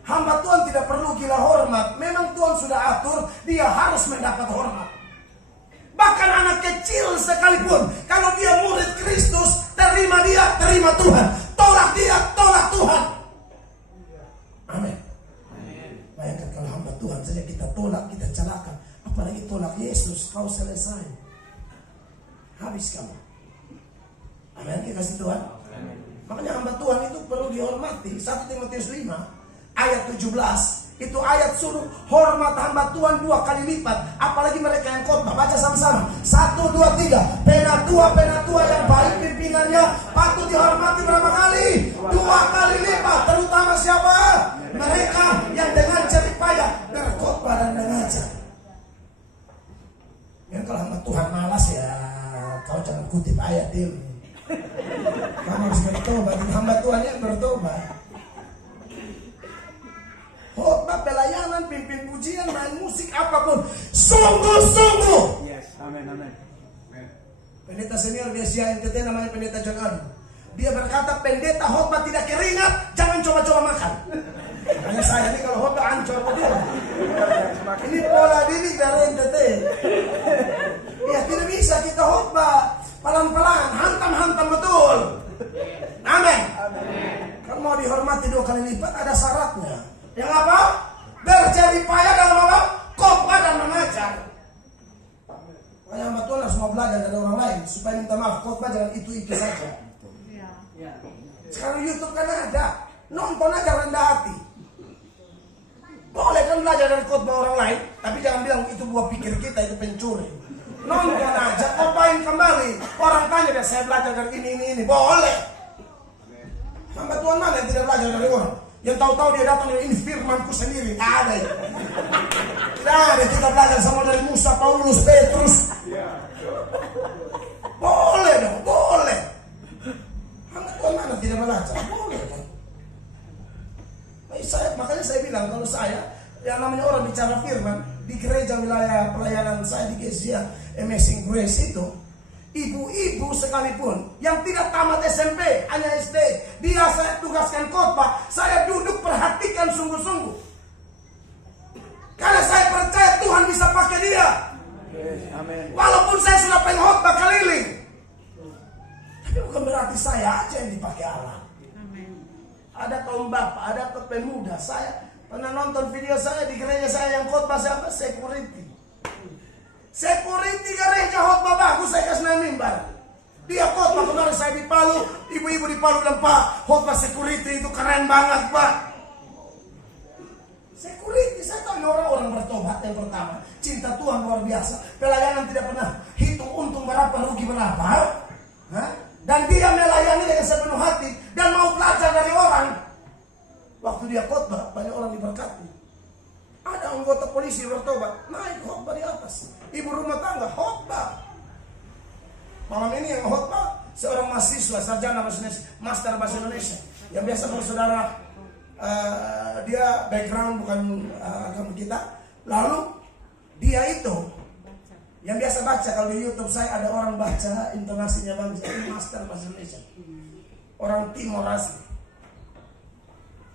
Hamba Tuhan tidak perlu gila hormat. Memang Tuhan sudah atur, dia harus mendapat hormat. Bahkan anak kecil sekalipun, kalau dia murid Kristus, terima dia, terima Tuhan. Tolak dia, tolak Tuhan. Amin. Bayangkan kalau hamba Tuhan saja kita tolak, kita celaka. Apalagi tolak Yesus, kau selesai. Habis kamu. Amin, kita kasih Tuhan. Makanya hamba Tuhan itu perlu dihormati. 1 Timotius 5 ayat 17 itu ayat suruh hormat hamba Tuhan 2 kali lipat. Apalagi mereka yang khotbah. Baca sama-sama. 1, 2, 3. Penatua yang baik pimpinannya patut dihormati berapa kali? 2 kali lipat. Terutama siapa? Mereka yang dengan jerih payah berkhotbah dan mengajar. Ya kalau hamba Tuhan malas ya kau jangan kutip ayat ini. Kamu harus bertobat. Hamba Tuhan yang bertobat. Khotbah, pelayanan, pimpin pujian, main musik, apapun, sungguh-sungguh. Yes, amin. Pendeta senior di NTT namanya Pendeta John Adu. Dia berkata, pendeta khotbah tidak keringat, jangan coba-coba makan. Makanya saya ini kalau khotbah ancur dia. Ini pola didik dari NTT. Ya tidak bisa kita khotbah pelan-pelan, hantam-hantam betul. Amin. Kalau mau dihormati 2 kali lipat ada syaratnya. Yang apa? Berjerih payah dalam apa? Khotbah dan mengajar. Makanya hamba Tuhan harus mau belajar dari orang lain supaya minta maaf. Khotbah jangan itu saja. Sekarang YouTube kan ada, nonton aja rendah hati. Boleh kan belajar dari khotbah orang lain, tapi jangan bilang itu buah pikir kita, itu pencuri. Nonton aja, khotbahin kembali. Orang tanya dia, saya belajar dari ini. Boleh. Hamba Tuhan mana yang tidak belajar dari orang? Yang tahu-tahu dia datang dari ini firmanku sendiri. Ada ya. Tidak ada kita belajar sama dari Musa, Paulus, Petrus. Boleh dong, boleh. Hamba Tuhan mana tidak belajar? Boleh kan? Makanya saya bilang kalau saya yang namanya orang bicara firman di gereja wilayah pelayanan saya di Gesia Amazing Grace itu, ibu-ibu sekalipun yang tidak tamat SMP, hanya SD, dia saya tugaskan khotbah, saya duduk perhatikan sungguh-sungguh. Karena saya percaya Tuhan bisa pakai dia. Walaupun saya sudah pengkhotbah keliling, tapi bukan berarti saya aja yang dipakai Allah. Ada kaum bapak, ada pemuda. Saya pernah nonton video saya di gereja saya yang khotbah siapa? Security gereja khotbah bagus, saya kasih nama mimbar. Dia khotbah kemarin saya di Palu, ibu-ibu di Palu bilang, Pak, khotbah security itu keren banget, Pak. Security, saya tahu ini orang-orang bertobat yang pertama. Cinta Tuhan luar biasa. Pelayanan tidak pernah hitung untung berapa, rugi berapa. Dan dia melayani dengan sepenuh hati dan mau belajar dari orang. Waktu dia khotbah, banyak orang diberkati. Ada anggota polisi bertobat, naik khotbah di atas. Ibu rumah tangga khotbah. Malam ini yang khotbah seorang mahasiswa sarjana bahasa Indonesia, master bahasa Indonesia. Yang biasa kalau saudara dia background bukan agama kita. Lalu dia itu yang biasa baca, kalau di YouTube saya ada orang baca intonasinya bagus, ini master bahasa Indonesia. Orang Timor asli.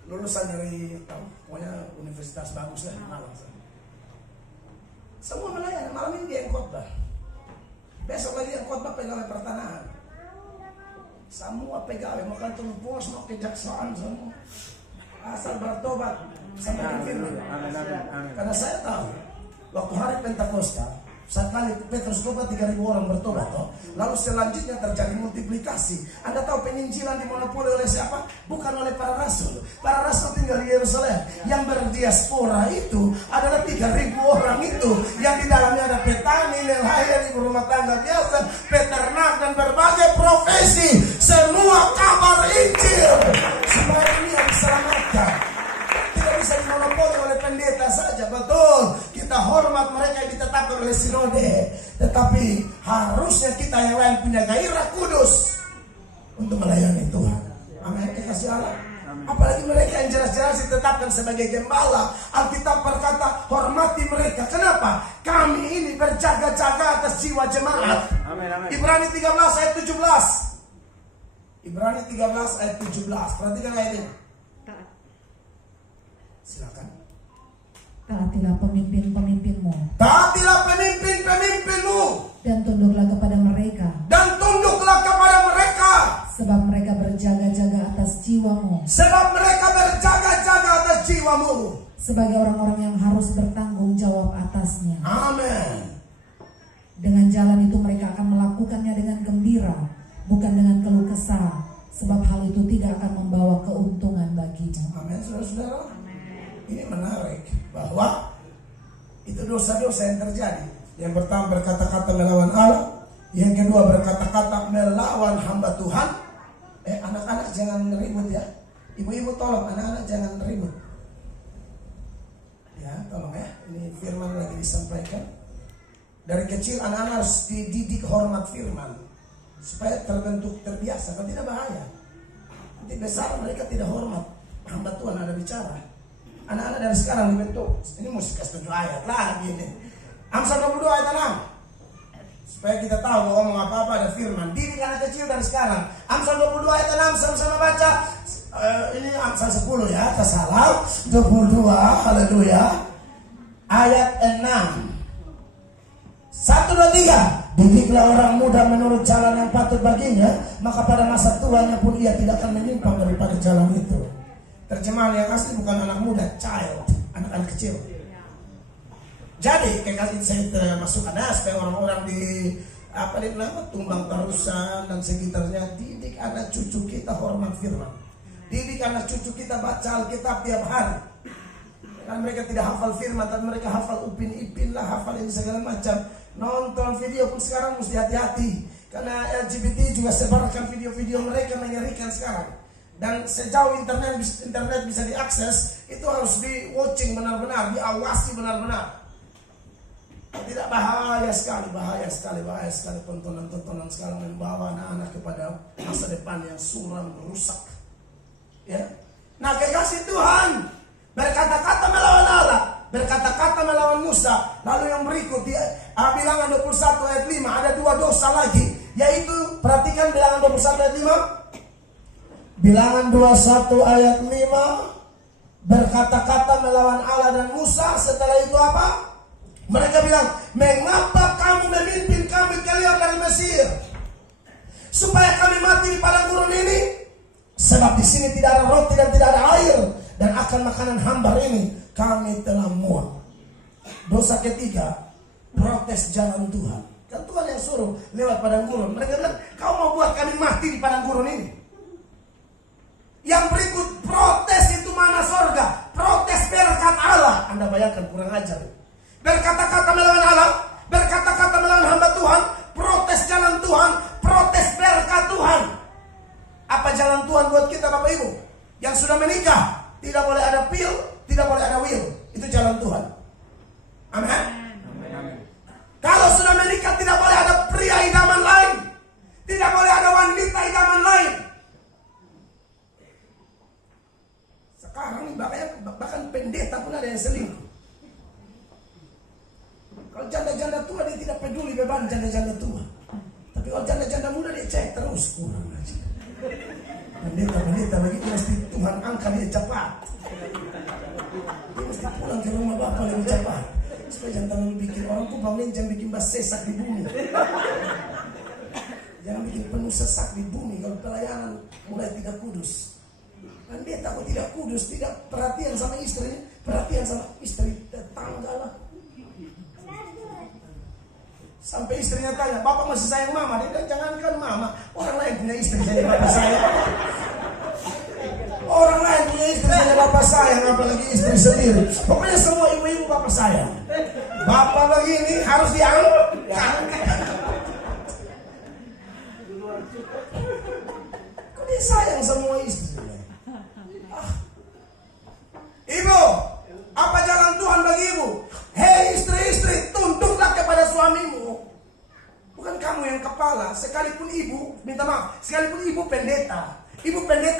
Lulusan dari pokoknya universitas bagus lah, Malang. Semua melayani, malam ini dia yang khotbah. Besok lagi yang khotbah pegawai pertanahan. Semua pegawai, mau kantor pos, mau kejaksaan semua. Asal bertobat sampai firman. Karena saya tahu waktu hari Pentakosta, sekali Petrus khotbah 3.000 orang bertobat, lalu selanjutnya terjadi multiplikasi. Anda tahu penginjilan dimonopoli oleh siapa? Bukan oleh para rasul. Para rasul tinggal di Yerusalem. Yang berdiaspora itu adalah 3.000 orang itu, yang di dalamnya ada petani, nelayan, ibu rumah tangga biasa, peternak dan berbagai profesi. Semua kabar Injil. Semua ini yang diselamatkan. Tidak bisa dimonopoli oleh pendeta saja. Betul, kita hormat mereka yang ditetapkan oleh sinode. Tetapi harusnya kita yang lain punya gairah kudus untuk melayani Tuhan. Amin. Kasih Allah. Apalagi mereka yang jelas-jelas ditetapkan sebagai gembala. Alkitab berkata hormati mereka. Kenapa? Kami ini berjaga-jaga atas jiwa jemaat. Amin, amin. Ibrani 13 ayat 17. Ibrani 13 ayat 17. Perhatikan ayat ini. Silakan. Taatilah pemimpin-pemimpinmu Taatilah pemimpin-pemimpinmu dan tunduklah kepada mereka, dan tunduklah kepada mereka, sebab mereka berjaga-jaga atas jiwamu, sebab mereka berjaga-jaga atas jiwamu, sebagai orang-orang yang harus bertanggung jawab atasnya. Amin. Dengan jalan itu mereka akan melakukannya dengan gembira, bukan dengan keluh kesah, sebab hal itu tidak akan membawa keuntungan bagimu. Amin, saudara-saudara. Ini menarik bahwa itu dosa-dosa yang terjadi. Yang pertama berkata-kata melawan Allah, yang kedua berkata-kata melawan hamba Tuhan. Anak-anak jangan ribut ya. Ibu-ibu tolong anak-anak jangan ribut. Ya, tolong ya. Ini firman lagi disampaikan. Dari kecil anak-anak harus dididik hormat firman supaya terbentuk terbiasa. Kalau tidak bahaya. Nanti besar mereka tidak hormat. Hamba Tuhan ada bicara. Anak-anak dari sekarang dibentuk. Ini musik ke-7 ayat lagi ini. Amsal 22 ayat 6. Supaya kita tahu ngomong apa-apa ada firman. Didik anak kecil dari sekarang. Amsal 22 ayat 6 sama-sama baca. Ini Amsal 10 ya, tak salah. 22, haleluya. Ayat 6. 1, 2, 3. Didiklah orang muda menurut jalan yang patut baginya, maka pada masa tuanya pun ia tidak akan menyimpang daripada jalan itu. Terjemahan yang asli bukan anak muda, child, anak-anak kecil. Jadi kayak saya termasuk ada supaya orang-orang di Tumbang Tarusan dan sekitarnya, didik anak cucu kita hormat firman. Didik anak cucu kita baca Alkitab tiap hari. Karena mereka tidak hafal firman, tapi mereka hafal upin-ipin lah, hafal ini segala macam. Nonton video pun sekarang mesti hati-hati, karena LGBT juga sebarkan video-video mereka mengerikan sekarang. Dan sejauh internet bisa diakses, itu harus di watching benar-benar, diawasi benar-benar. Tidak bahaya sekali tontonan sekarang membawa anak-anak kepada masa depan yang suram, rusak. Ya. Nah, kekasih Tuhan berkata-kata melawan Allah, berkata-kata melawan Musa. Lalu yang berikut di Bilangan 21 ayat 5 ada 2 dosa lagi, yaitu perhatikan Bilangan 21 ayat 5. Bilangan 21 ayat 5 berkata-kata melawan Allah dan Musa. Setelah itu apa? Mereka bilang, mengapa kamu memimpin kami keluar dari Mesir supaya kami mati di padang gurun ini? Sebab di sini tidak ada roti dan tidak ada air, dan akan makanan hambar ini kami telah muak. Dosa ketiga, protes jalan Tuhan. Kan Tuhan yang suruh lewat padang gurun. Mereka bilang, kau mau buat kami mati di padang gurun ini? Yang berikut, protes itu mana sorga, protes berkat Allah. Anda bayangkan, kurang ajar. Berkata-kata melawan Allah, berkata-kata melawan hamba Tuhan, protes jalan Tuhan, protes berkat Tuhan. Apa jalan Tuhan buat kita Bapak Ibu? Yang sudah menikah, tidak boleh ada pil, tidak boleh ada will. Itu jalan Tuhan. Amin. Kalau sudah menikah, tidak boleh ada pria idaman lain, tidak boleh ada wanita idaman lain. Sekarang bahkan pendeta pun ada yang selingkuh. Kalau janda-janda tua dia tidak peduli beban janda-janda tua. Tapi kalau janda-janda muda dia cek terus, kurang aja. Pendeta begitu mesti Tuhan angkat dia cepat. Dia mesti pulang ke rumah Bapak lebih cepat. Supaya jangan terlalu bikin orang bangun, jangan bikin sesak di bumi. Jangan bikin penuh sesak di bumi kalau pelayanan mulai tidak kudus. Pendeta kok tidak kudus, tidak perhatian sama istrinya, perhatian sama istri tetangga lah. Sampai istrinya tanya, Bapak masih sayang Mama? Dia bilang, jangankan Mama, orang lain punya istri jadi Bapak sayang. Orang lain punya istri jadi Bapak sayang, apalagi istri sendiri. Pokoknya semua ibu-ibu Bapak sayang. Bapak begini harus diangkat. Kok dia sayang semua istri? Ibu, apa jalan Tuhan bagi ibu? Hei istri yang kepala, sekalipun ibu, minta maaf, sekalipun ibu pendeta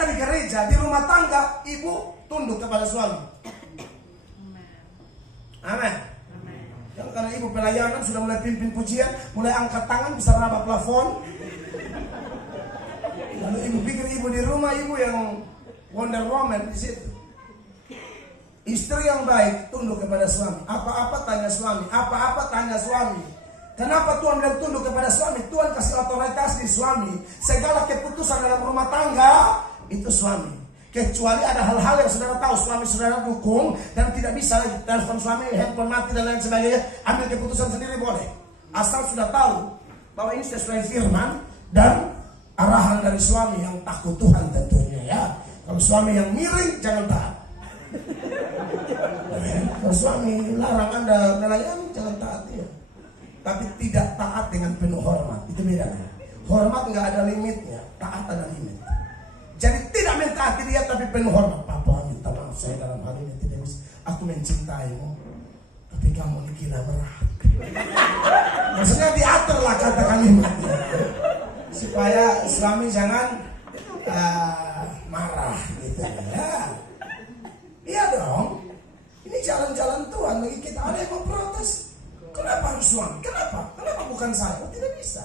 di gereja, di rumah tangga, ibu tunduk kepada suami. Amin. Yang karena ibu pelayanan sudah mulai pimpin pujian, mulai angkat tangan, bisa raba plafon. Lalu ibu pikir ibu di rumah, ibu yang Wonder Woman di situ. Istri yang baik tunduk kepada suami. Apa-apa tanya suami. Apa-apa tanya suami. Kenapa Tuhan bilang tunduk kepada suami? Tuhan kasih otoritas di suami. Segala keputusan dalam rumah tangga itu suami. Kecuali ada hal-hal yang saudara tahu, suami saudara dukung dan tidak bisa lagi telepon suami, handphone mati dan lain sebagainya, ambil keputusan sendiri boleh. Asal sudah tahu bahwa ini sesuai firman dan arahan dari suami yang takut Tuhan tentunya ya. Kalau suami yang miring jangan taat. Kalau suami larang Anda melayani jangan taat ya. Tapi tidak taat dengan penuh hormat, itu bedanya. Hormat nggak ada limitnya, taat ada limit. Jadi tidak mentaati dia tapi penuh hormat. Papa minta maaf saya dalam hal ini tidak bisa. Aku mencintaimu, tapi kamu ini gila berat. Maksudnya diaturlah kata kalimatnya supaya suami jangan marah gitu ya. Iya dong. Ini jalan-jalan Tuhan bagi kita. Ada yang memprotes. Kenapa harus suami? Kenapa? Kenapa bukan saya? Oh, tidak bisa.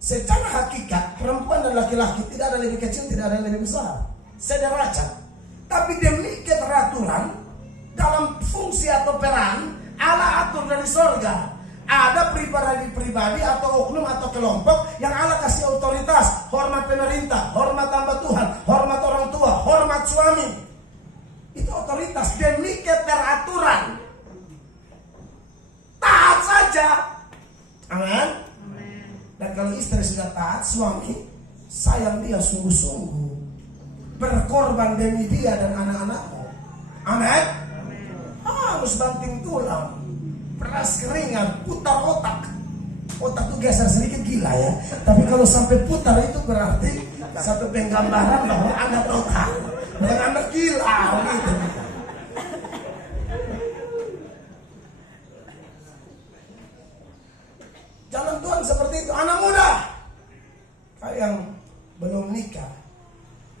Secara hakikat perempuan dan laki-laki tidak ada lebih kecil, tidak ada lebih besar. Sederajat. Tapi demi keteraturan dalam fungsi atau peran Allah atur dari sorga. Ada pribadi atau oknum atau kelompok yang Allah kasih otoritas. Hormat pemerintah, hormat hamba Tuhan, hormat orang tua, hormat suami. Itu otoritas demi keteraturan. Taat saja. Amin. Dan kalau istri sudah taat, suami sayang dia sungguh-sungguh, berkorban demi dia dan anak-anakmu. Amin. Harus banting tulang, peras keringat, putar otak. Otak itu geser sedikit gila ya. Tapi kalau sampai putar itu berarti satu penggambaran bahwa Anda otak, bukan Anda gila gitu. Jalan Tuhan seperti itu. Anak muda, kayak yang belum nikah,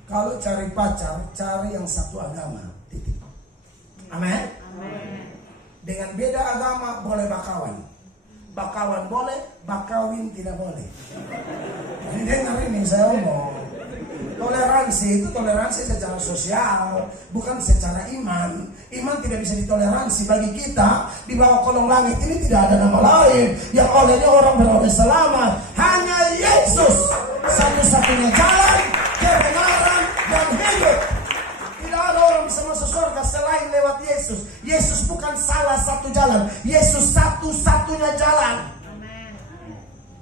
kalau cari pacar, cari yang satu agama. Titik. Amin. Dengan beda agama boleh bakawan. Bakawan boleh, bakawin tidak boleh. Ini dengar ini saya omong. Toleransi itu toleransi secara sosial, bukan secara iman. Iman tidak bisa ditoleransi. Bagi kita di bawah kolong langit ini tidak ada nama lain yang olehnya orang beroleh selamat. Hanya Yesus satu-satunya jalan, kebenaran dan hidup. Tidak ada orang bisa masuk surga selain lewat Yesus. Yesus bukan salah satu jalan, Yesus satu-satunya jalan.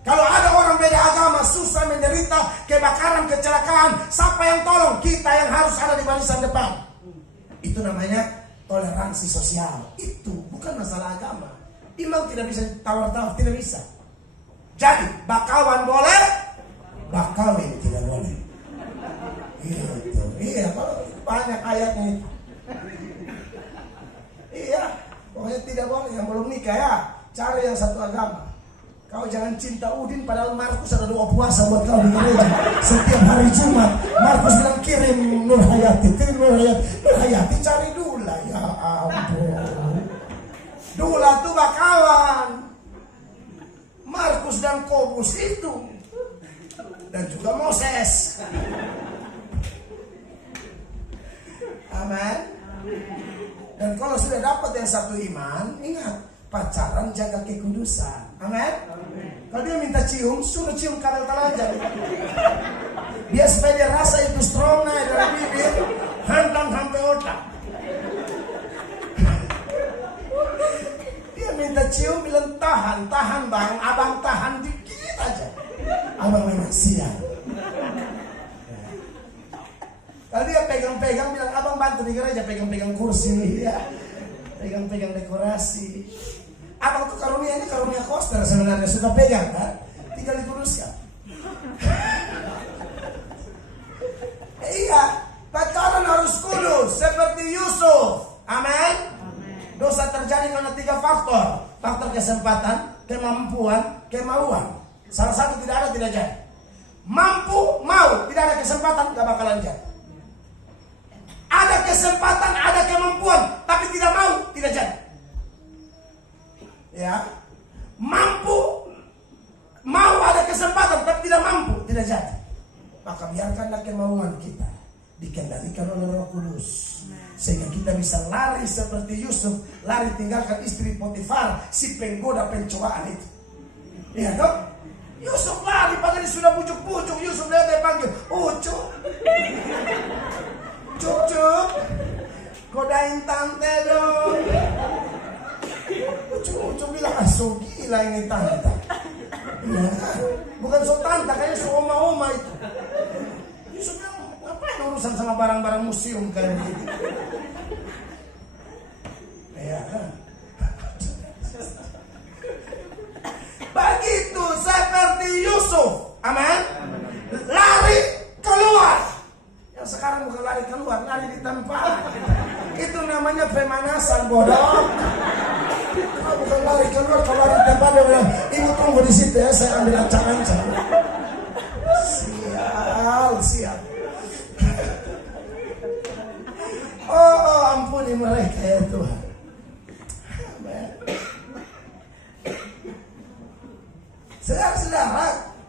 Kalau ada orang beda agama, susah, menderita, kebakaran, kecelakaan, siapa yang tolong? Kita yang harus ada di barisan depan. Itu namanya toleransi sosial. Itu bukan masalah agama. Imam tidak bisa tawar-tawar, tidak bisa. Jadi, bakawan boleh, bakawin tidak boleh. Gitu. Iya, kalau banyak ayatnya itu. Iya, pokoknya tidak boleh. Yang belum nikah ya, cari yang satu agama. Kau jangan cinta Udin, padahal Markus ada doa puasa buat kau di gereja setiap hari Jumat. Markus bilang kirim Nur Hayati, Nur Hayati cari Dula. Ya ampun, Dula tuh bakawan Markus dan Kobus itu, dan juga Moses. Amin. Dan kalau sudah dapat yang satu iman, ingat, pacaran jaga kekudusan. Amin. Kalau dia minta cium, suruh cium kadal telanjang. Dia supaya dia rasa itu strong naik dari bibir, hantam sampai otak. Dia minta cium, bilang tahan bang, abang tahan dikit aja. Abang memang siang. Kalau dia pegang-pegang, bilang abang bantu di gereja, pegang-pegang kursi ya, pegang-pegang dekorasi. Abang tuh karunianya karunia koster sebenarnya, sudah pegang kan, tinggal dikuruskan. Iya, pacaran harus kudus seperti Yusuf. Amin. Dosa terjadi karena 3 faktor. Faktor kesempatan, kemampuan, kemauan. Salah satu tidak ada, tidak jadi. Mampu, mau, tidak ada kesempatan, gak bakalan jadi. Ada kesempatan, ada kemampuan, tapi tidak mau, tidak jadi. Ya, mampu, mau ada kesempatan, tapi tidak mampu, tidak jadi. Maka biarkanlah kemauan kita dikendalikan oleh Roh Kudus, sehingga kita bisa lari seperti Yusuf, lari tinggalkan istri Potifar, si penggoda pencobaan itu. Iya toh? Yusuf lari padahal sudah bujuk-bujuk. Yusuf lihat dia panggil, Ucup, Cup, godain tante dong. Ucup bilang, so gila ini tante. Ya, bukan so tante, kayaknya so oma-oma itu. Yusuf bilang, ngapain urusan sama barang-barang museum kayak gitu? Ya kan? Begitu seperti Yusuf, amin. Lari keluar. Yang sekarang bukan lari keluar, lari di tempat. Itu namanya pemanasan, bodoh. Kalau bukan lari keluar, kalau lari di tempat dia bilang, ibu tunggu di situ ya, saya ambil ancang-ancang. Sial. Oh, ampuni mereka ya Tuhan. Saudara-saudara,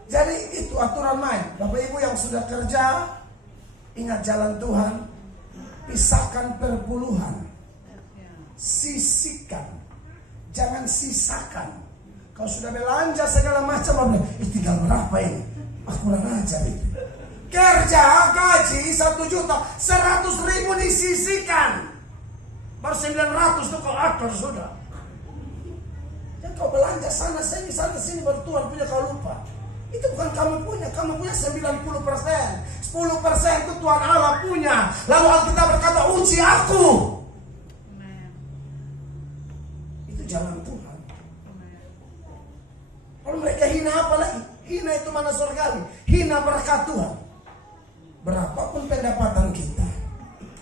jadi itu aturan main. Bapak Ibu yang sudah kerja, ingat jalan Tuhan. Pisahkan perpuluhan. Sisihkan. Jangan sisakan. Kalau sudah belanja segala macam, tinggal berapa ini? Aku kurang ajar itu. Kerja gaji 1 juta, 100.000 disisihkan. Baru 900 tuh kau atur sudah. Kau belanja sana sini baru Tuhan punya, kau lupa. Itu bukan kamu punya 90%. 10% itu Tuhan Allah punya. Lalu Alkitab berkata, uji aku. Itu jalan Tuhan. Kalau mereka hina apa lagi? Hina itu mana surgawi? Hina berkat Tuhan. Berapapun pendapatan kita,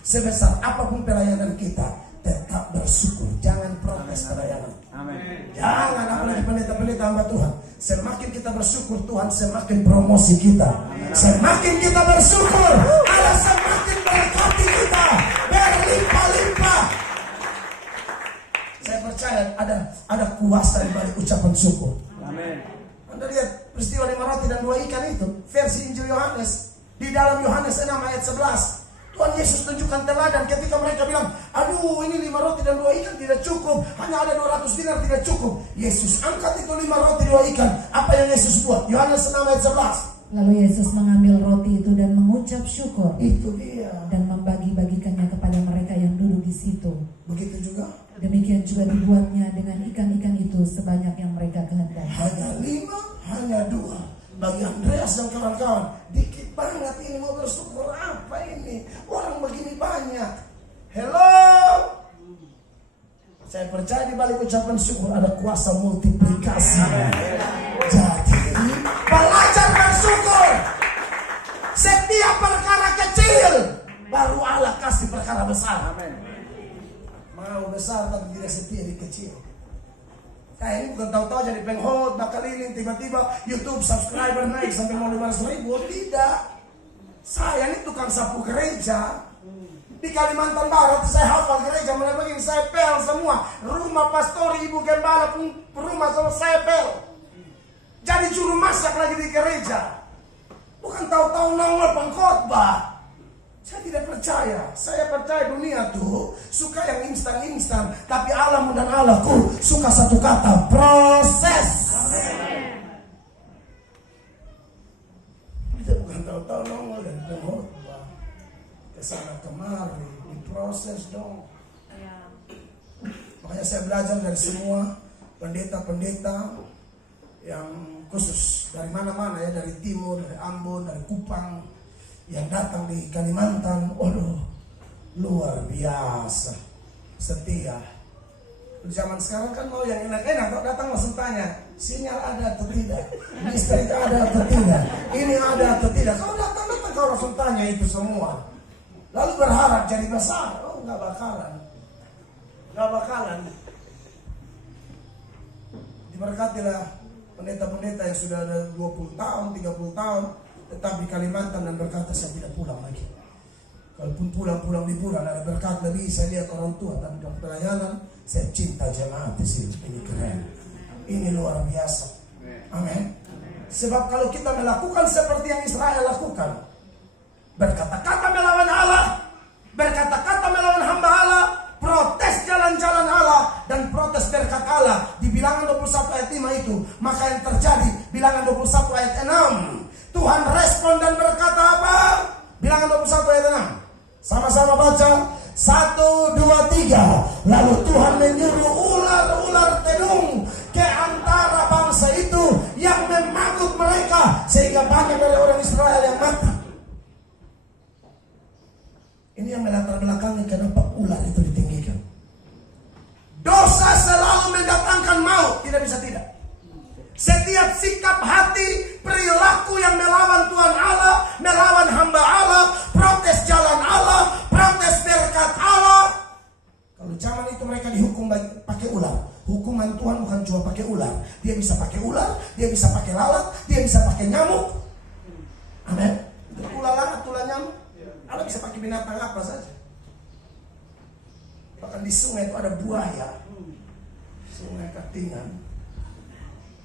sebesar apapun pelayanan kita, tetap bersyukur. Jangan protes pelayanan. Amin. Jangan, apalagi pendeta-pendeta hamba Tuhan. Semakin kita bersyukur, Tuhan semakin promosi kita. Semakin kita bersyukur, Allah semakin berkati kita berlimpah-limpah. Saya percaya ada kuasa di balik ucapan syukur. Amin. Anda lihat peristiwa 5 roti dan 2 ikan itu, versi Injil Yohanes. Di dalam Yohanes 6 ayat 11, Tuhan Yesus tunjukkan teladan ketika mereka bilang, aduh ini 5 roti dan 2 ikan tidak cukup, hanya ada 200 dinar tidak cukup. Yesus angkat itu 5 roti 2 ikan. Apa yang Yesus buat? Yohanes 6 ayat 11. Lalu Yesus mengambil roti itu dan mengucap syukur. Itu dia. Dan membagi-bagikannya kepada mereka yang duduk di situ. Begitu juga. Demikian juga dibuatnya dengan ikan-ikan itu sebanyak yang mereka kehendaki. Hanya 5, hanya 2. Bagi Andreas dan kawan-kawan, dikit banget ini, mau bersyukur apa ini? Orang begini banyak. Hello. Saya percaya di balik ucapan syukur ada kuasa multiplikasi. Jadi belajar bersyukur. Setiap perkara kecil baru Allah kasih perkara besar. Mau besar tapi tidak setia di kecil. Nah ini bukan tahu-tahu jadi penghot, bakal ini tiba-tiba YouTube subscriber naik sampai mau 500.000. Tidak. Saya ini tukang sapu gereja. Di Kalimantan Barat saya hafal gereja, mulai begini saya pel semua. Rumah pastori, ibu gembala pun rumah sama saya pel. Jadi juru masak lagi di gereja. Bukan tahu-tahu nongol pengkhotbah. Saya tidak percaya. Saya percaya dunia tuh suka yang instan-instan, tapi Allahmu dan Allahku suka satu kata, proses. Kita bukan tahu-tahu nongol dan pengkhotbah kesana kemari, diproses dong. Makanya saya belajar dari semua pendeta-pendeta yang khusus dari mana-mana ya, dari timur, dari Ambon, dari Kupang, yang datang di Kalimantan. Waduh, luar biasa setia. Di zaman sekarang kan mau yang enak-enak, kok datang langsung tanya, sinyal ada atau tidak, listrik ada atau tidak, ini ada atau tidak. Kalau datang kau langsung tanya itu semua, lalu berharap jadi besar. Oh, nggak bakalan. Diberkatilah pendeta-pendeta yang sudah ada 20 tahun, 30 tahun tetap di Kalimantan dan berkata saya tidak pulang lagi. Kalaupun pulang liburan ada berkat lebih, saya lihat orang tua dan pelayanan, saya cinta jemaat di sini. Ini keren, ini luar biasa. Amin. Sebab kalau kita melakukan seperti yang Israel lakukan, berkata-kata melawan Allah, berkata-kata melawan hamba Allah, protes jalan-jalan Allah dan protes berkat Allah di Bilangan 21 ayat 5 itu, maka yang terjadi Bilangan 21 ayat 6, Tuhan respon dan berkata apa? Bilangan 21 ayat 6. Sama-sama baca. 1, 2, 3. Lalu Tuhan menyuruh ular-ular tenung ke antara bangsa itu yang memagut mereka, sehingga banyak dari orang Israel yang mati. Ini yang melatar belakangi kenapa ular itu ditinggikan. Dosa selalu mendatangkan maut, tidak bisa tidak. Setiap sikap hati, perilaku yang melawan Tuhan Allah, melawan hamba Allah, protes jalan Allah, protes berkat Allah. Kalau zaman itu mereka dihukum pakai ular. Hukuman Tuhan bukan cuma pakai ular. Dia bisa pakai ular, dia bisa pakai lalat, dia bisa pakai nyamuk. Amin. Ular lalat, ular nyamuk. Allah bisa pakai binatang apa saja. Bahkan di sungai itu ada buaya. Sungai Katingan.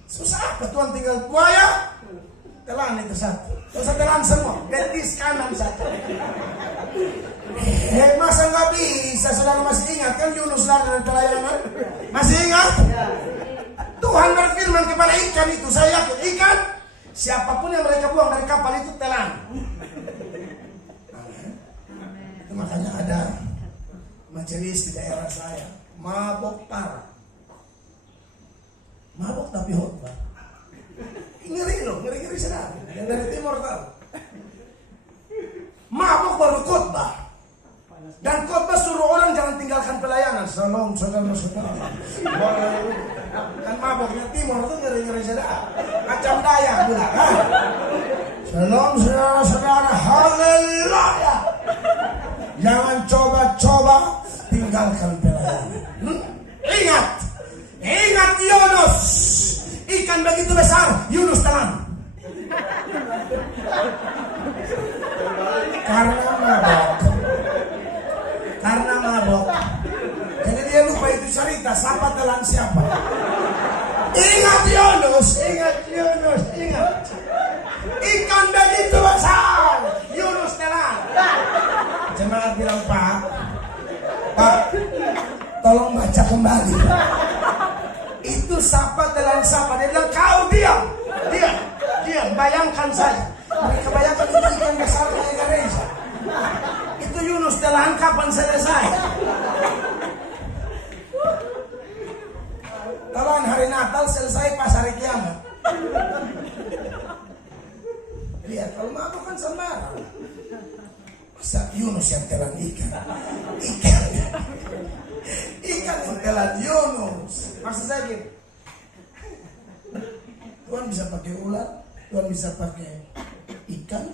Susah apa Tuhan tinggal buaya? Telan itu satu. Terus telan semua. Betis kanan satu. Masa nggak bisa? Saudara masih ingat kan Yunus lari dari pelayanan? Masih ingat? Tuhan berfirman kepada ikan itu, saya yakin ikan, siapapun yang mereka buang dari kapal itu telan. Itu makanya ada majelis di daerah saya, mabok parah. Mabok tapi khotbah. Ngeri loh, ngeri sedang. Yang dari timur tahu. Mabok baru khotbah. Dan khotbah suruh orang jangan tinggalkan pelayanan. Shalom saudara-saudara. Kan maboknya timur itu ngeri sedang. Macam Dayak bilang. Shalom saudara-saudara. Haleluya. Jangan coba-coba tinggalkan pelayanan. Ingat Yunus, ikan begitu besar, Yunus telan. Karena mabok. Jadi dia lupa itu cerita, siapa telan siapa. Ingat Yunus. Ikan begitu besar, Yunus telan. Jemaat bilang, Pak, tolong baca kembali. Itu siapa telan siapa. Dia bilang kau diam. Bayangkan saja. Mereka bayangkan itu ikan besar kayak gereja. Itu Yunus telan kapan selesai. Telan hari Natal selesai pas hari kiamat. Lihat kalau mabuk kan sembarang. Masa Yunus yang telan ikan yang telan Yunus. Maksud saya gini, Tuhan bisa pakai ular, Tuhan bisa pakai ikan,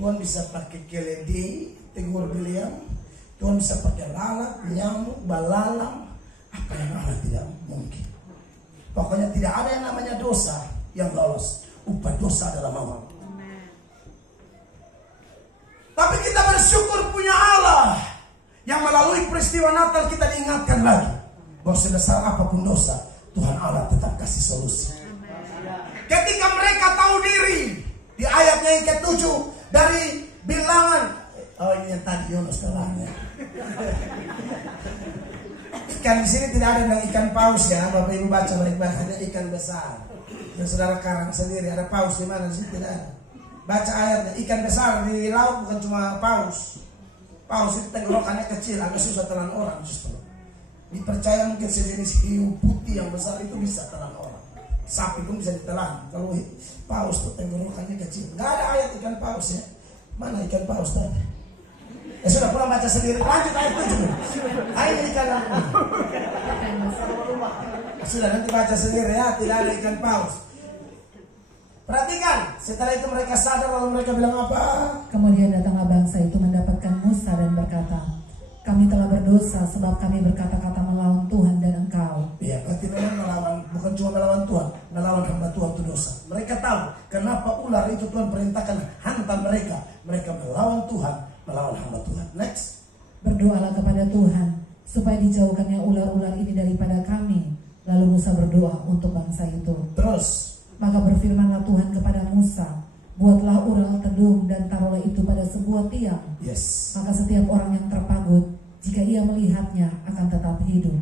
Tuhan bisa pakai keledai, tegur beliau, Tuhan bisa pakai lalat, nyamuk, balalang. Apa yang Allah tidak mungkin. Pokoknya tidak ada yang namanya dosa yang lolos. Upah dosa adalah maut. Tapi kita bersyukur punya Allah yang melalui peristiwa Natal kita diingatkan lagi bahwa sebesar apapun dosa, Tuhan Allah tetap kasih solusi. Ketika mereka tahu diri, di ayatnya yang ke-7 dari Bilangan, ini yang tadi Yunus terangnya. Ikan di sini tidak ada yang ikan paus ya, Bapak Ibu baca baik-baik, hanya ikan besar. Dan saudara karang sendiri, ada paus di mana sih? Tidak ada. Baca ayatnya, ikan besar di laut bukan cuma paus. Paus itu tenggorokannya kecil, agak susah telan orang justru. Dipercaya mungkin sejenis hiu putih yang besar itu bisa telan orang. Sapi pun bisa ditelan. Kalau paus itu tenggorokannya kecil. Nggak ada ayat ikan paus ya. Mana ikan paus tadi? Ya sudah pulang baca sendiri. Lanjut ayat 7. Ayat ikan apa? Sudah nanti baca sendiri ya. Tidak ada ikan paus. Perhatikan, setelah itu mereka sadar lalu mereka bilang apa? Kemudian datanglah bangsa itu mendapatkan Musa dan berkata, kami telah berdosa sebab kami berkata-kata melawan Tuhan dan engkau. Iya, berarti memang melawan, bukan cuma melawan Tuhan, melawan hamba Tuhan itu Kenapa ular itu Tuhan perintahkan hantam mereka? Mereka melawan Tuhan, melawan hamba Tuhan. Next. Berdoalah kepada Tuhan supaya dijauhkannya ular-ular ini daripada kami. Lalu Musa berdoa untuk bangsa itu. Terus. Maka berfirmanlah Tuhan kepada Musa, buatlah ural tedung dan taruhlah itu pada sebuah tiang. Yes. Maka setiap orang yang terpagut, jika ia melihatnya, akan tetap hidup.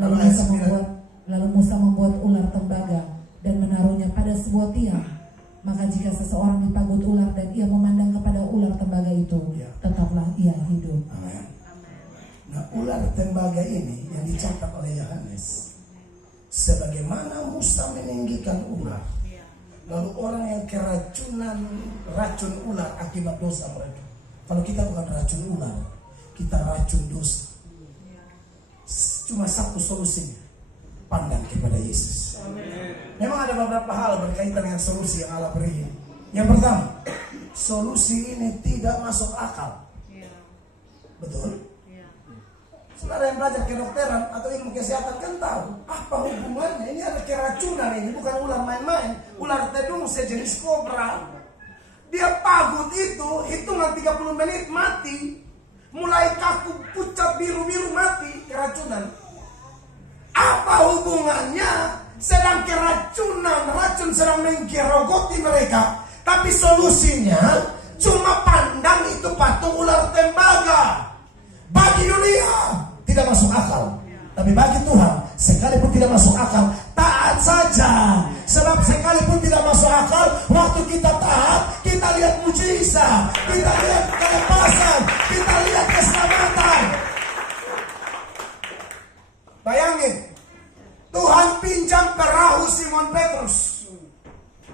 Lalu Musa membuat ular tembaga dan menaruhnya pada sebuah tiang. Maka jika seseorang dipagut ular dan ia memandang kepada ular tembaga itu, tetaplah ia hidup. Amen. Nah, ular tembaga ini yang dicatat oleh Yohanes, sebagaimana Musa meninggikan ular, lalu orang yang keracunan racun ular akibat dosa mereka. Kalau kita bukan racun ular, kita racun dosa. Cuma satu solusinya, pandang kepada Yesus. Memang ada beberapa hal berkaitan dengan solusi yang Allah beri. Yang pertama, solusi ini tidak masuk akal. Betul? Saudara yang belajar kedokteran atau ilmu kesehatan kan tahu apa hubungannya. Ini ada keracunan, ini bukan ular main-main. Ular tedung sejenis kobra. Dia pagut itu, hitungan 30 menit mati. Mulai kaku, pucat, biru-biru mati, keracunan. Apa hubungannya? Sedang keracunan, racun sedang menggerogoti mereka. Tapi solusinya cuma pandang itu patung ular tembaga. Bagi dunia tidak masuk akal, tapi bagi Tuhan sekalipun tidak masuk akal, taat saja. Sebab sekalipun tidak masuk akal, waktu kita taat, kita lihat mujizat, kita lihat kelepasan, kita lihat keselamatan. Bayangin, Tuhan pinjam perahu Simon Petrus